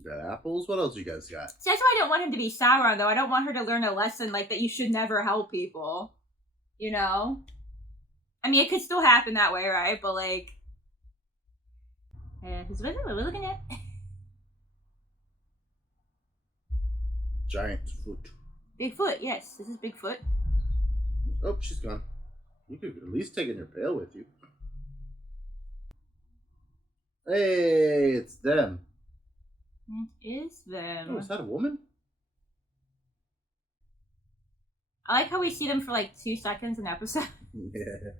Got apples? What else you guys got? See, that's why I don't want him to be Sauron, though. I don't want her to learn a lesson, like, that you should never help people. You know? I mean, it could still happen that way, right? But, like... what are we looking at? Giant foot. Bigfoot, yes. This is Bigfoot. Oh, she's gone. You could at least take your pail with you. Hey, it's them. It is them. Oh, is that a woman? I like how we see them for, like, 2 seconds an episode. Yeah.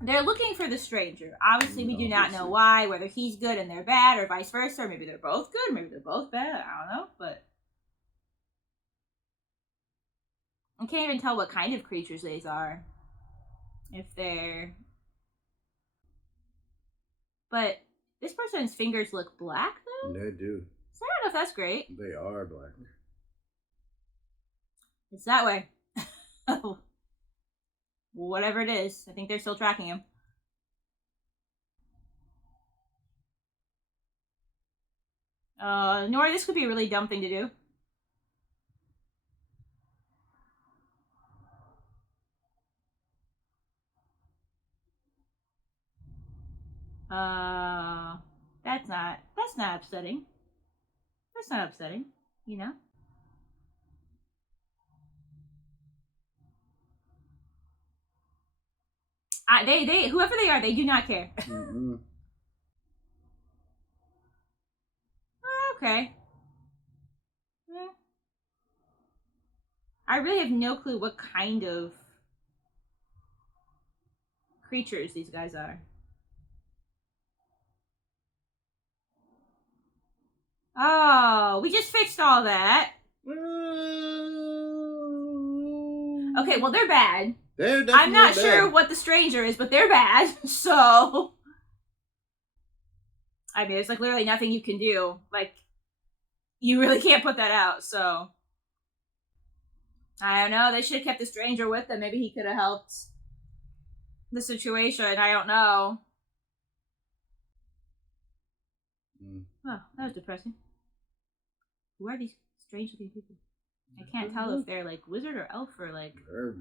They're looking for the stranger. Obviously, we do not know Obviously. why, whether he's good and they're bad, or vice versa, or maybe they're both good, maybe they're both bad, I don't know, but... I can't even tell what kind of creatures these are. If they're... But this person's fingers look black, though? They do. So I don't know if that's great. They are black. It's that way. Whatever it is, I think they're still tracking him. Nora, this could be a really dumb thing to do. That's not upsetting. That's not upsetting, you know? Whoever they are, they do not care. Mm-hmm. Okay. I really have no clue what kind of creatures these guys are. Oh, we just fixed all that. Okay, well, they're bad. They're definitely I'm not bad. sure what the stranger is, but they're bad. So, I mean, there's like literally nothing you can do. Like, you really can't put that out. So, I don't know. They should have kept the stranger with them. Maybe he could have helped the situation. I don't know. Oh, that was depressing. Who are these strange looking people? I can't tell if they're like wizard or elf or like They're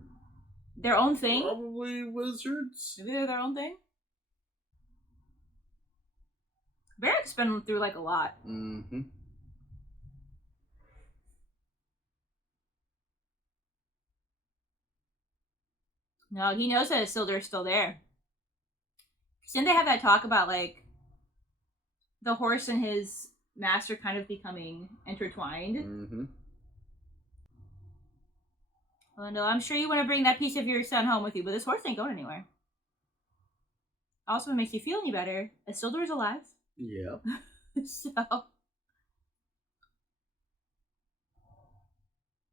their own thing. probably wizards. Maybe they're their own thing. Barrick's been through like a lot. Mm-hmm. No, he knows that Isildur's still there. Didn't they have that talk about like the horse and his master kind of becoming intertwined. Mm-hmm. Oh no, I'm sure you want to bring that piece of your son home with you, but this horse ain't going anywhere. Also, if it makes you feel any better, Isildur's alive. Yeah. So.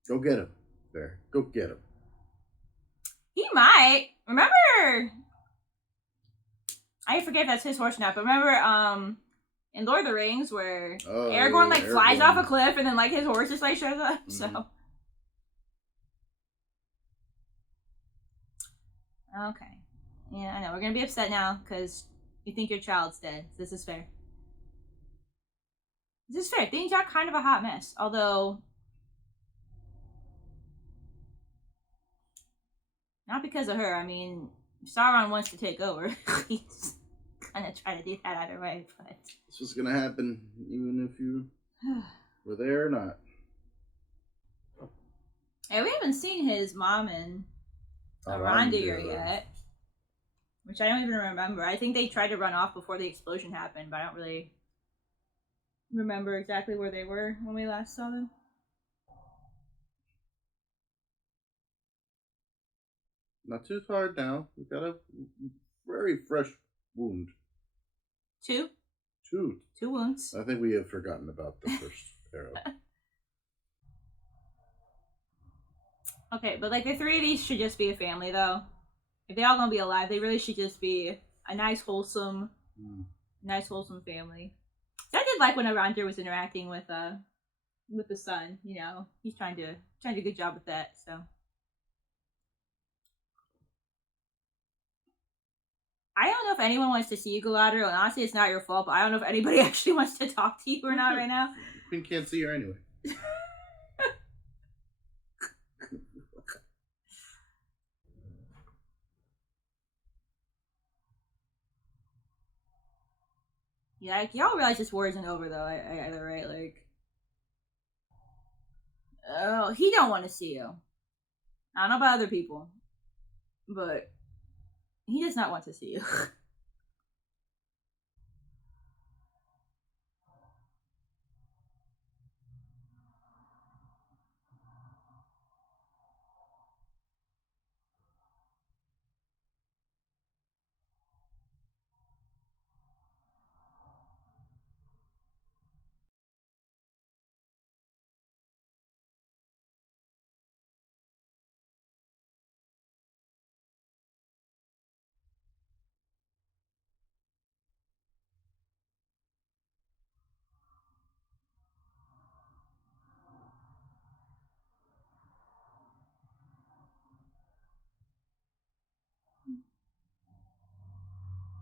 Go get him. There. Go get him. He might. Remember? I forget if that's his horse now, but remember, in Lord of the Rings where Aragorn, like, flies off a cliff and then, like, his horse just, like, shows up? Mm-hmm. So. Okay. Yeah, I know. We're gonna be upset now because you think your child's dead. This is fair. This is fair. Things are kind of a hot mess. Although, not because of her. I mean, Sauron wants to take over. He's gonna try to do that either way, but... This was gonna happen even if you were there or not. Hey, we haven't seen his mom and Arondir yet. Which I don't even remember. I think they tried to run off before the explosion happened, but I don't really remember exactly where they were when we last saw them. Not too hard now. We've got a very fresh wound. Two wounds. I think we have forgotten about the first arrow. Okay, but like the three of these should just be a family, though. If they all gonna be alive, they really should just be a nice, wholesome family. So I did like when Arondir was interacting with the son. You know, he's trying to do a good job with that. So. I don't know if anyone wants to see you, Galadriel, and honestly, it's not your fault, but I don't know if anybody actually wants to talk to you or not right now. Queen can't see her anyway. Yeah, like, y'all realize this war isn't over, though, either, right? Like, oh, he don't want to see you. I don't know about other people, but he does not want to see you.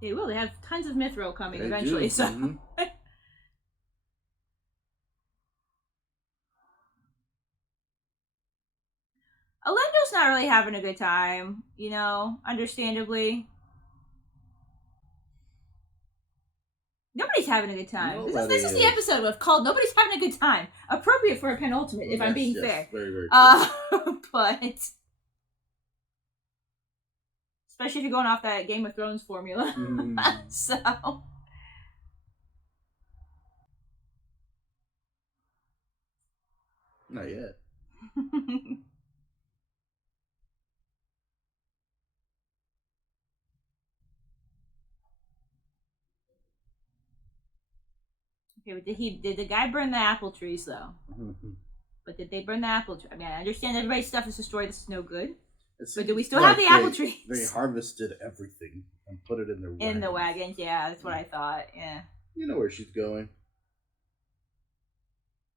They will. They have tons of Mithril coming eventually, so. Mm-hmm. Elendo's not really having a good time, you know, understandably. Nobody's having a good time. This is the episode of called Nobody's Having a Good Time. Appropriate for a penultimate, if I'm being fair. Very, very but especially if you're going off that Game of Thrones formula. So not yet. Okay, but did the guy burn the apple trees though? But did they burn the apple tree? I mean, I understand everybody's stuff is destroyed. This is no good. But do we still have the apple trees? They harvested everything and put it in their wagons. In the wagons, yeah, that's what I thought. Yeah. You know where she's going.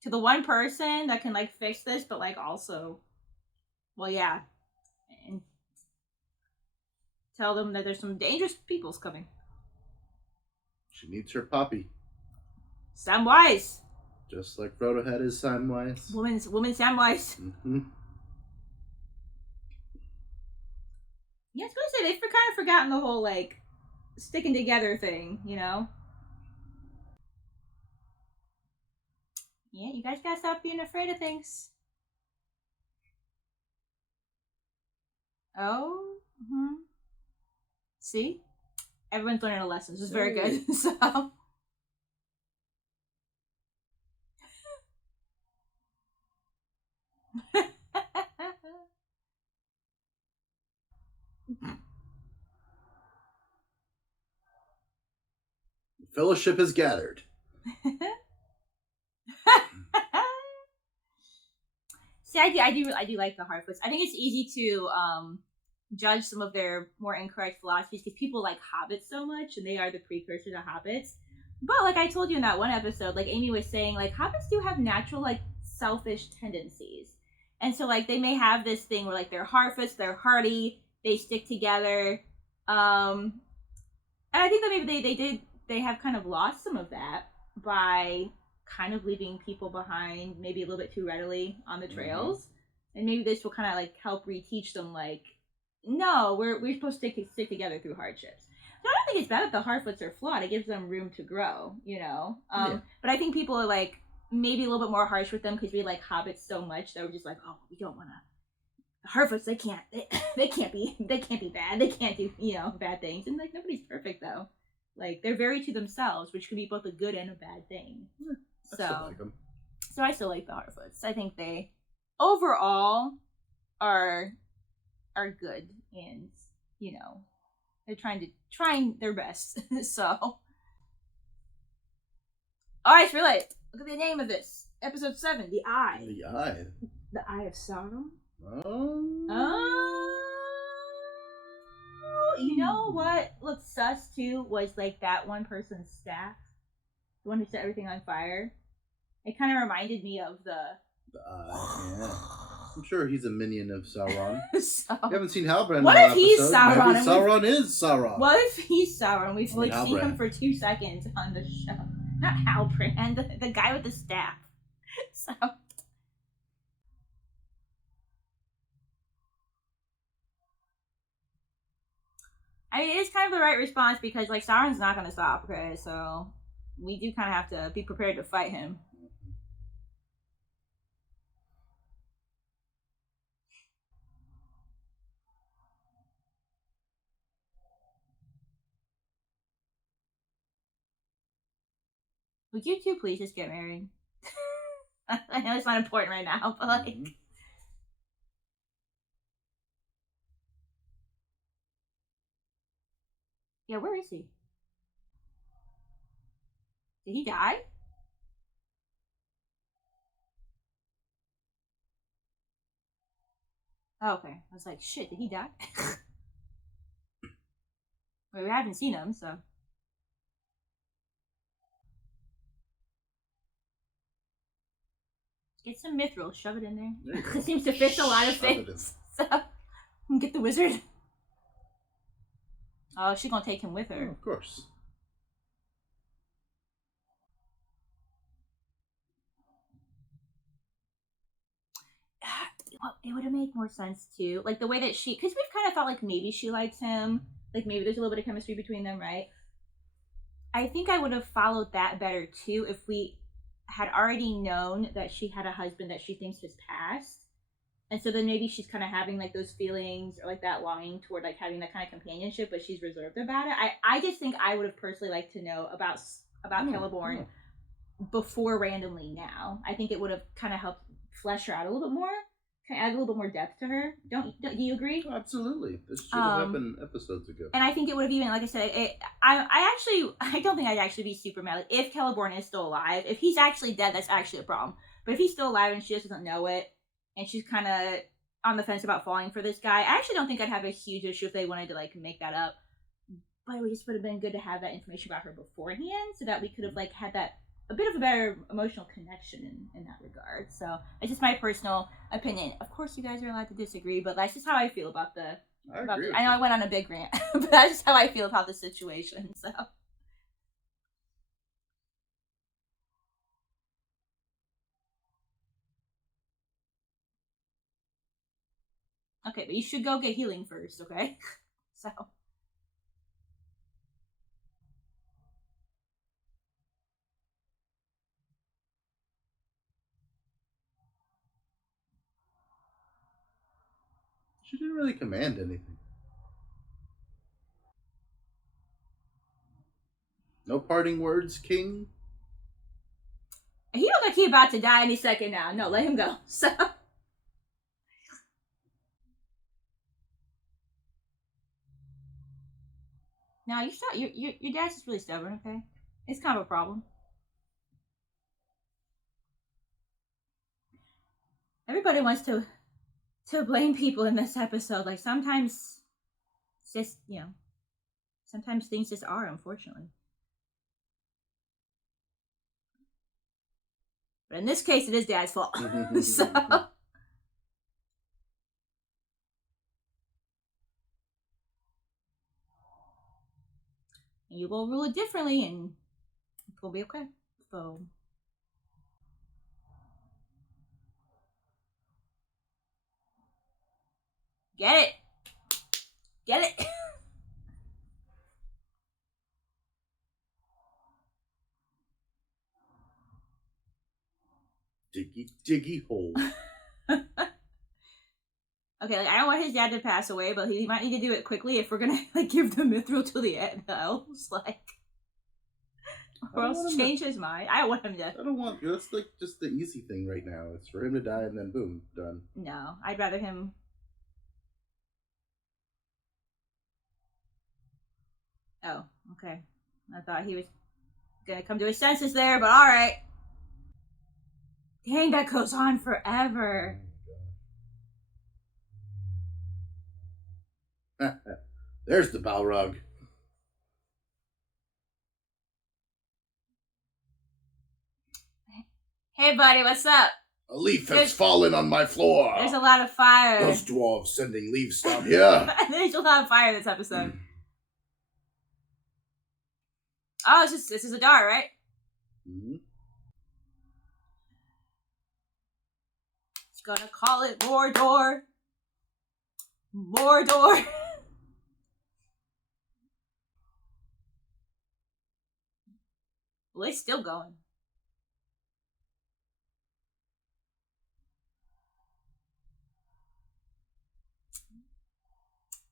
To the one person that can like fix this, but like also, well, yeah, and tell them that there's some dangerous peoples coming. She needs her puppy. Samwise. Just like Frodo had his Samwise. Woman Samwise. Mm-hmm. Yeah, I was gonna say they've kind of forgotten the whole like sticking together thing, you know. Yeah, you guys gotta stop being afraid of things. Oh. See, everyone's learning a lesson. This is very good. So. Fellowship has gathered. See, I do like the Harfoots. I think it's easy to judge some of their more incorrect philosophies because people like hobbits so much, and they are the precursor to hobbits. But like I told you in that one episode, like Amy was saying, like hobbits do have natural like selfish tendencies, and so like they may have this thing where like they're Harfoots, they're hardy, they stick together, and I think that maybe they have kind of lost some of that by kind of leaving people behind maybe a little bit too readily on the trails, and maybe this will kind of like help reteach them like, no, we're supposed to stick together through hardships. So I don't think it's bad that the Harfoots are flawed. It gives them room to grow, you know. But I think people are like maybe a little bit more harsh with them because we like hobbits so much that we're just like, oh, we don't want to. The Harfoots, they can't be bad. They can't do bad things. And like nobody's perfect though. Like they're very to themselves, which can be both a good and a bad thing. I still like them. So I still like the Harfoots. I think they overall are good, and they're trying their best. So, oh, I just realized. Look at the name of this episode 7, The Eye. The Eye. The Eye of Sauron. Oh. You know what looked sus too was like that one person's staff, the one who set everything on fire. It kind of reminded me of the Eye. Yeah. I'm sure he's a minion of Sauron. So, you haven't seen Halbrand. What if he's Sauron? Maybe Sauron is Sauron. What if he's Sauron? We've like seen Halbrand. him for 2 seconds on the show. Not Halbrand, the guy with the staff. So. I mean, it is kind of the right response because, like, Sauron's not going to stop, okay? So, we do kind of have to be prepared to fight him. Would you two please just get married? I know it's not important right now, but, like... Yeah, where is he? Did he die? Oh, okay. I was like, shit, did he die? Well, we haven't seen him, so. Get some mithril, shove it in there. It seems to fix a lot of things. So, get the wizard. Oh, she's gonna take him with her. Oh, of course. It would have made more sense too, like the way that because we've kind of thought like maybe she likes him, like maybe there's a little bit of chemistry between them, right? I think I would have followed that better too if we had already known that she had a husband that she thinks has passed. And so then maybe she's kind of having like those feelings or like that longing toward like having that kind of companionship, but she's reserved about it. I just think I would have personally liked to know about Celeborn before randomly now. I think it would have kind of helped flesh her out a little bit more, kind of add a little bit more depth to her. Do you agree? Absolutely. This should have happened episodes ago. And I think it would have even, like I said, I don't think I'd actually be super mad. Like, if Celeborn is still alive, if he's actually dead, that's actually a problem. But if he's still alive and she just doesn't know it, and she's kind of on the fence about falling for this guy, I actually don't think I'd have a huge issue if they wanted to like make that up. But it just would have been good to have that information about her beforehand, so that we could have like had that a bit of a better emotional connection in that regard. So it's just my personal opinion. Of course, you guys are allowed to disagree, but that's just how I feel about the. I know I went on a big rant, but that's just how I feel about the situation. So. Okay, but you should go get healing first, okay? So. She didn't really command anything. No parting words, King? He looks like he's about to die any second now. No, let him go. So. No, your dad's just really stubborn. Okay, it's kind of a problem. Everybody wants to blame people in this episode. Like sometimes, it's just sometimes things just are, unfortunately. But in this case, it is Dad's fault. So. And you will rule it differently, and it will be okay. So. Get it. Get it. Diggy hole. Okay, like I don't want his dad to pass away, but he might need to do it quickly if we're gonna like give the mithril to the elves, like, or else change his mind. I don't want him to. I don't want. That's like just the easy thing right now. It's for him to die and then boom, done. No, I'd rather him. Oh, okay. I thought he was gonna come to his senses there, but all right. Dang, that goes on forever. There's the Balrog. Hey, buddy, what's up? A leaf has fallen on my floor. There's a lot of fire. Those dwarves sending leaves down here. There's a lot of fire this episode. Oh, this is a Adar, right? Mm-hmm. It's gonna call it Mordor. Mordor. Well, it's still going.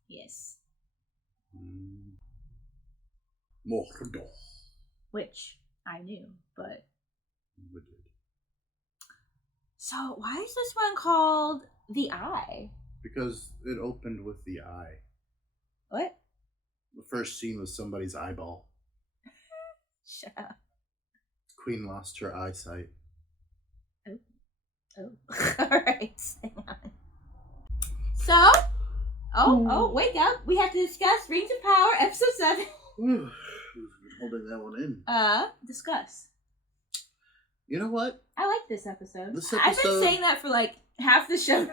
Yes. Mordor. Which I knew, but. We did. So, why is this one called The Eye? Because it opened with the eye. What? The first scene was somebody's eyeball. Shut up. Queen lost her eyesight. Oh. Alright, hang on. So, wake up. We have to discuss Rings of Power, episode 7. Whew. Holding that one in. Discuss. You know what? I like this episode. This I've been episode- saying that for like half the show.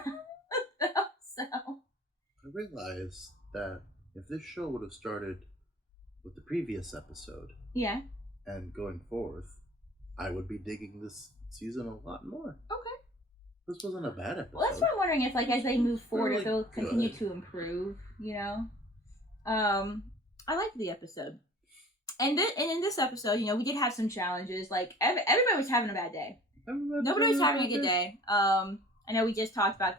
So. I realized that if this show would have started with the previous episode Yeah. and going forth, I would be digging this season a lot more. Okay. This wasn't a bad episode. Well, that's what I'm wondering if, like, as they move forward, if Really they'll continue good. to improve. You know. I liked the episode, and in this episode, you know, we did have some challenges. Like everybody was having a bad day. Nobody was having a good day. I know we just talked about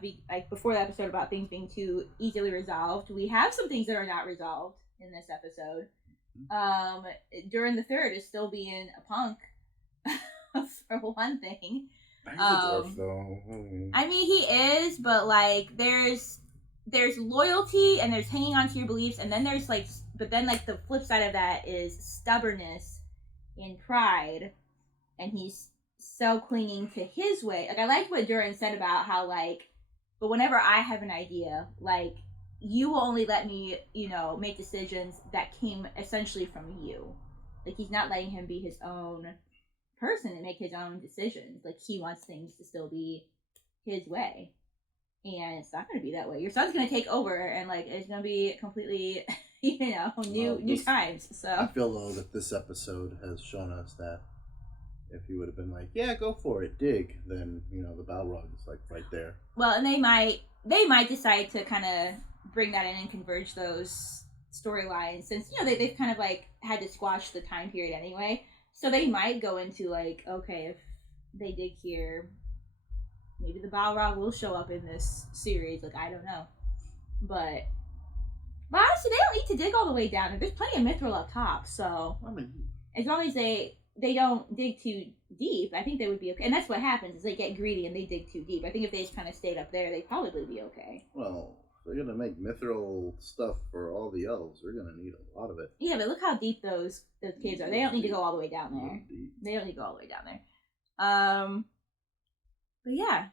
before the episode about things being too easily resolved. We have some things that are not resolved in this episode. During the third is still being a punk, for one thing. He's a dwarf, though. I mean, he is, but like, there's loyalty and there's hanging on to your beliefs, and then there's like, but then like the flip side of that is stubbornness and pride, and he's so clinging to his way. Like, I liked what Durin said about how, like, but whenever I have an idea, like, you will only let me, you know, make decisions that came essentially from you. Like, he's not letting him be his own person and make his own decisions. Like, he wants things to still be his way. And it's not going to be that way. Your son's going to take over, and, like, it's going to be completely, you know, new times. So I feel, though, that this episode has shown us that if he would have been like, yeah, go for it, dig, then, you know, the Balrog is, like, right there. Well, and they might decide to kind of bring that in and converge those storylines, since, you know, they've kind of, like, had to squash the time period anyway. So they might go into, like, okay, if they dig here, maybe the Balrog will show up in this series. Like, I don't know. But honestly, they don't need to dig all the way down. There's plenty of mithril up top, so I mean, as long as they don't dig too deep, I think they would be okay. And that's what happens, is they get greedy and they dig too deep. I think if they just kind of stayed up there, they'd probably be okay. well, they're gonna make mithril stuff for all the elves. They're gonna need a lot of it. Yeah, but look how deep those caves are. They don't need to go all the way down there. They don't need to go all the way down there. But yeah.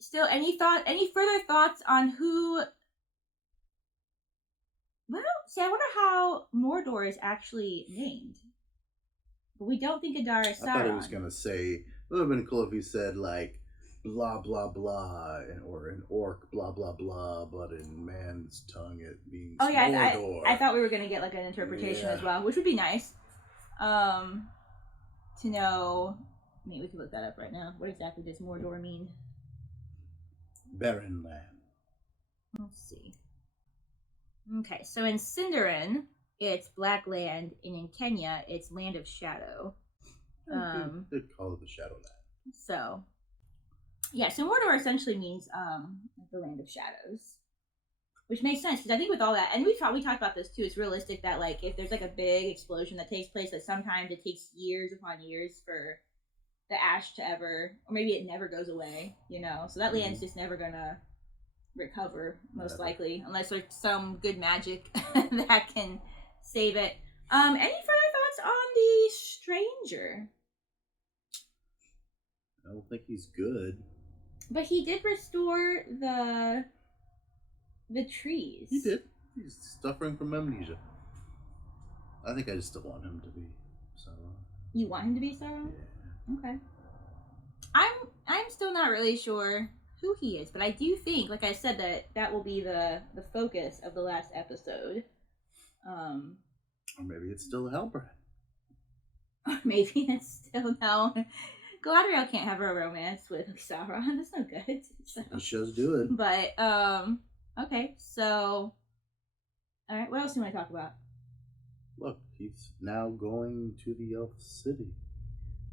Still, any further thoughts on who? Well, see, I wonder how Mordor is actually named. But we don't think Adar is Sauron. I thought he was gonna say. It would have been cool if he said like blah blah blah, or an orc blah blah blah, but in man's tongue it means Mordor. I thought we were gonna get like an interpretation as well, which would be nice. To know. I mean, we can look that up right now. What exactly does Mordor mean? Barren land. Let's see. Okay, so in Sindarin, it's Black Land, and in Kenya, it's Land of Shadow. They call it the Shadowland. So, yeah, so Mordor essentially means the Land of Shadows, which makes sense because I think with all that, and we talked about this too. It's realistic that like if there's like a big explosion that takes place, that sometimes it takes years upon years for the ash to ever, or maybe it never goes away, you know. So that land's just never gonna recover, most likely, unless there's some good magic that can save it. Any further thoughts on the stranger? I don't think he's good. But he did restore the trees. He did. He's suffering from amnesia. I think I just still want him to be Sauron. You want him to be Sauron? Yeah. Okay. I'm still not really sure who he is, but I do think, like I said, that will be the focus of the last episode. Or maybe it's still Halbrand. Or maybe it's still no. Galadriel can't have a romance with Sauron. That's no good. So. The show's doing. But okay, so all right, what else do you want to talk about? Look, he's now going to the Elf City.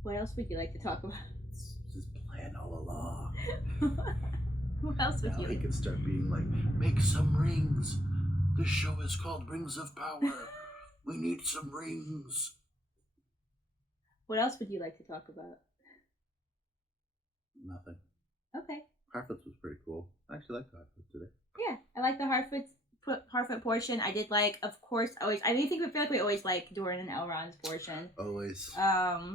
What else would you like to talk about? It's his plan all along. What else would now you he like? can start being like, make some rings. This show is called Rings of Power. We need some rings. What else would you like to talk about? Nothing. Okay. Harfoots was pretty cool. I actually liked Harfoot today. Yeah, I like the Harfoot portion. I did like, of course, always. I feel like we always like Durin and Elrond's portion. Always.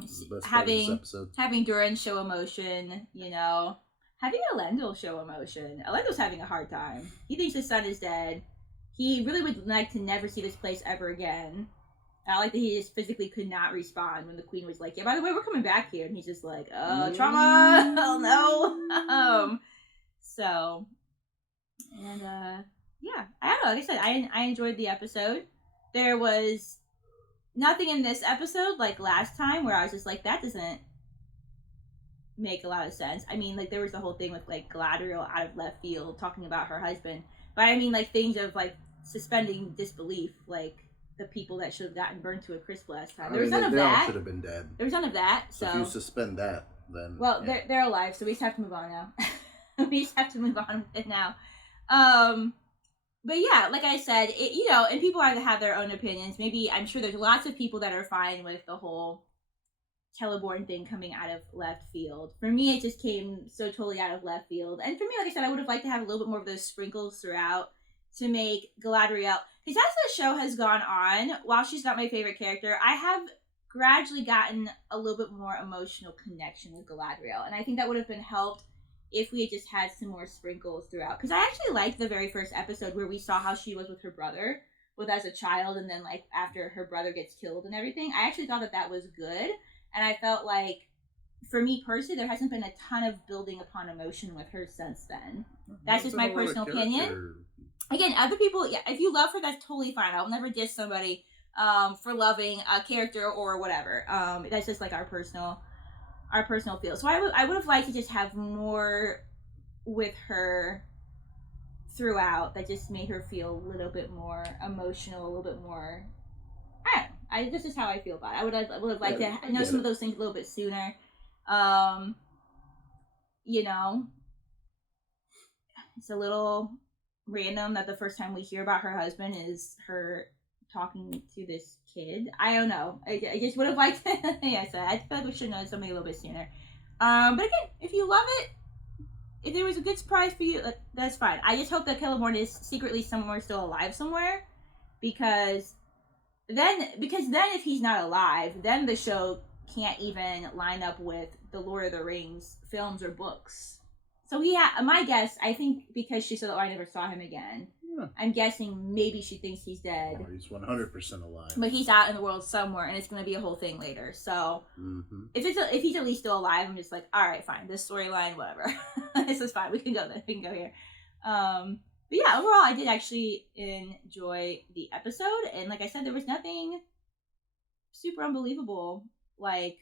This is the best part of this episode. Having Durin show emotion, you know, having Elendil show emotion. Elendil's having a hard time. He thinks his son is dead. He really would like to never see this place ever again. I like that he just physically could not respond when the queen was like, yeah, by the way, we're coming back here. And he's just like, trauma. Oh, no. So, and, yeah, I don't know. Like I said, I enjoyed the episode. There was nothing in this episode like last time where I was just like, that doesn't make a lot of sense. I mean, like, there was the whole thing with, like, Galadriel out of left field talking about her husband. But I mean, like, things of, like, suspending disbelief, like, the people that should have gotten burned to a crisp last time. There was none of that. They all should have been dead. There was none of that, so... If you suspend that, then... Well, yeah. they're alive, so we just have to move on now. We just have to move on with it now. But yeah, like I said, you know, and people either have their own opinions. Maybe, I'm sure there's lots of people that are fine with the whole Celeborn thing coming out of left field. For me, it just came so totally out of left field. And for me, like I said, I would have liked to have a little bit more of those sprinkles throughout to make Galadriel... Because as the show has gone on, while she's not my favorite character, I have gradually gotten a little bit more emotional connection with Galadriel. And I think that would have been helped if we had just had some more sprinkles throughout. Because I actually liked the very first episode where we saw how she was with her brother, as a child, and then, like, after her brother gets killed and everything. I actually thought that was good. And I felt like, for me personally, there hasn't been a ton of building upon emotion with her since then. That's just my personal opinion. Again, other people, yeah, if you love her, that's totally fine. I'll never diss somebody for loving a character or whatever. That's just like our personal feel. So I would have liked to just have more with her throughout that just made her feel a little bit more emotional, a little bit more. I don't know. This is how I feel about it. I would have liked to know some of those things a little bit sooner. You know, it's a little random that the first time we hear about her husband is her talking to this kid. I don't know. I just would have liked it. Like I said, I feel like we should know something a little bit sooner. But again, if you love it, if there was a good surprise for you, that's fine. I just hope that Celeborn is secretly somewhere still alive somewhere, because then if he's not alive, then the show can't even line up with the Lord of the Rings films or books. So my guess, I think, because she said, "Oh, I never saw him again." Yeah. I'm guessing maybe she thinks he's dead. Oh, he's 100% alive. But he's out in the world somewhere, and it's going to be a whole thing later. So if he's at least still alive, I'm just like, all right, fine. This storyline, whatever. This is fine. We can go there. We can go here. But yeah, overall, I did actually enjoy the episode, and like I said, there was nothing super unbelievable like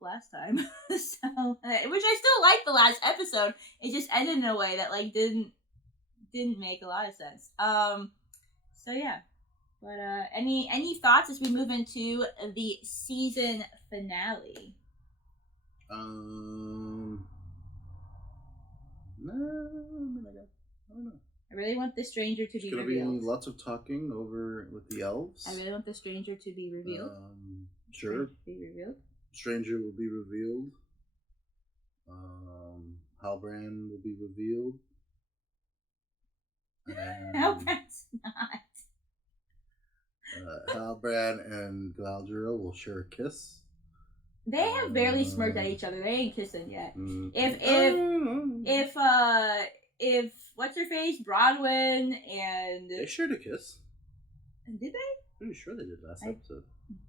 last time. So, which I still liked the last episode. It just ended in a way that like didn't make a lot of sense. So yeah. But any thoughts as we move into the season finale? No, I mean, I don't know. I really want the stranger to There's be gonna revealed. be lots of talking over with the elves. I really want the stranger to be revealed. Sure. Be revealed. Stranger will be revealed. Halbrand will be revealed. Halbrand's not. Halbrand and Galadriel will share a kiss. They have barely smirked at each other. They ain't kissing yet. If what's her face, Bronwyn and They shared a kiss. did they? Pretty sure they did last episode.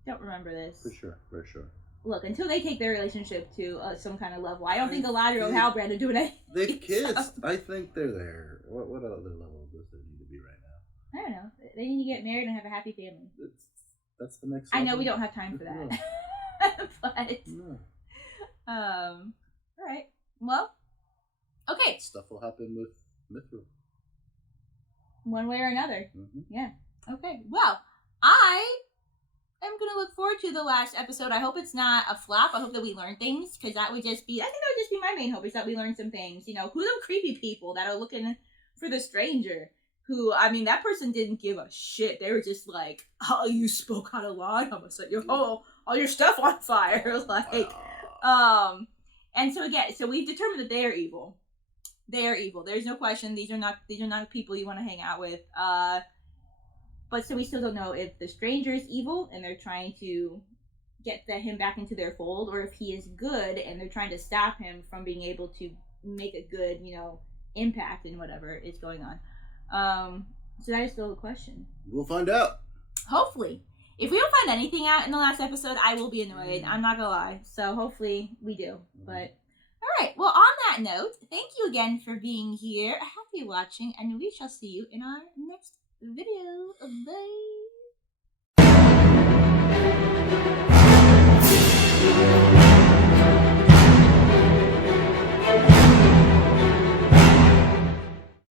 Don't remember this. For sure. Look, until they take their relationship to some kind of level, I don't think Galadriel and Halbrand are doing anything. They've kissed. I think they're there. What other level does it need to be right now? I don't know. They need to get married and have a happy family. That's the next I level. know we don't have time for that. But No. all right. Well, okay. Stuff will happen with Mithril. One way or another. Mm-hmm. Yeah. Okay. Well, I am gonna look forward to the last episode. I hope it's not a flop. I hope that we learn things, because I think that would just be my main hope, is that we learn some things. You know, who are the creepy people that are looking for the stranger? Who, I mean, that person didn't give a shit. They were just like, "Oh, you spoke out of line. I'm gonna set all your stuff on fire." Like, and so again, so we've determined that they are evil. They are evil. There's no question. These are not people you want to hang out with. But so we still don't know if the stranger is evil and they're trying to get him back into their fold, or if he is good and they're trying to stop him from being able to make a good, impact in whatever is going on. So that is still the question. We'll find out. Hopefully. If we don't find anything out in the last episode, I will be annoyed. I'm not gonna lie. So hopefully we do. But all right. Well, on that note, thank you again for being here. Happy watching, and we shall see you in our next video. Bye.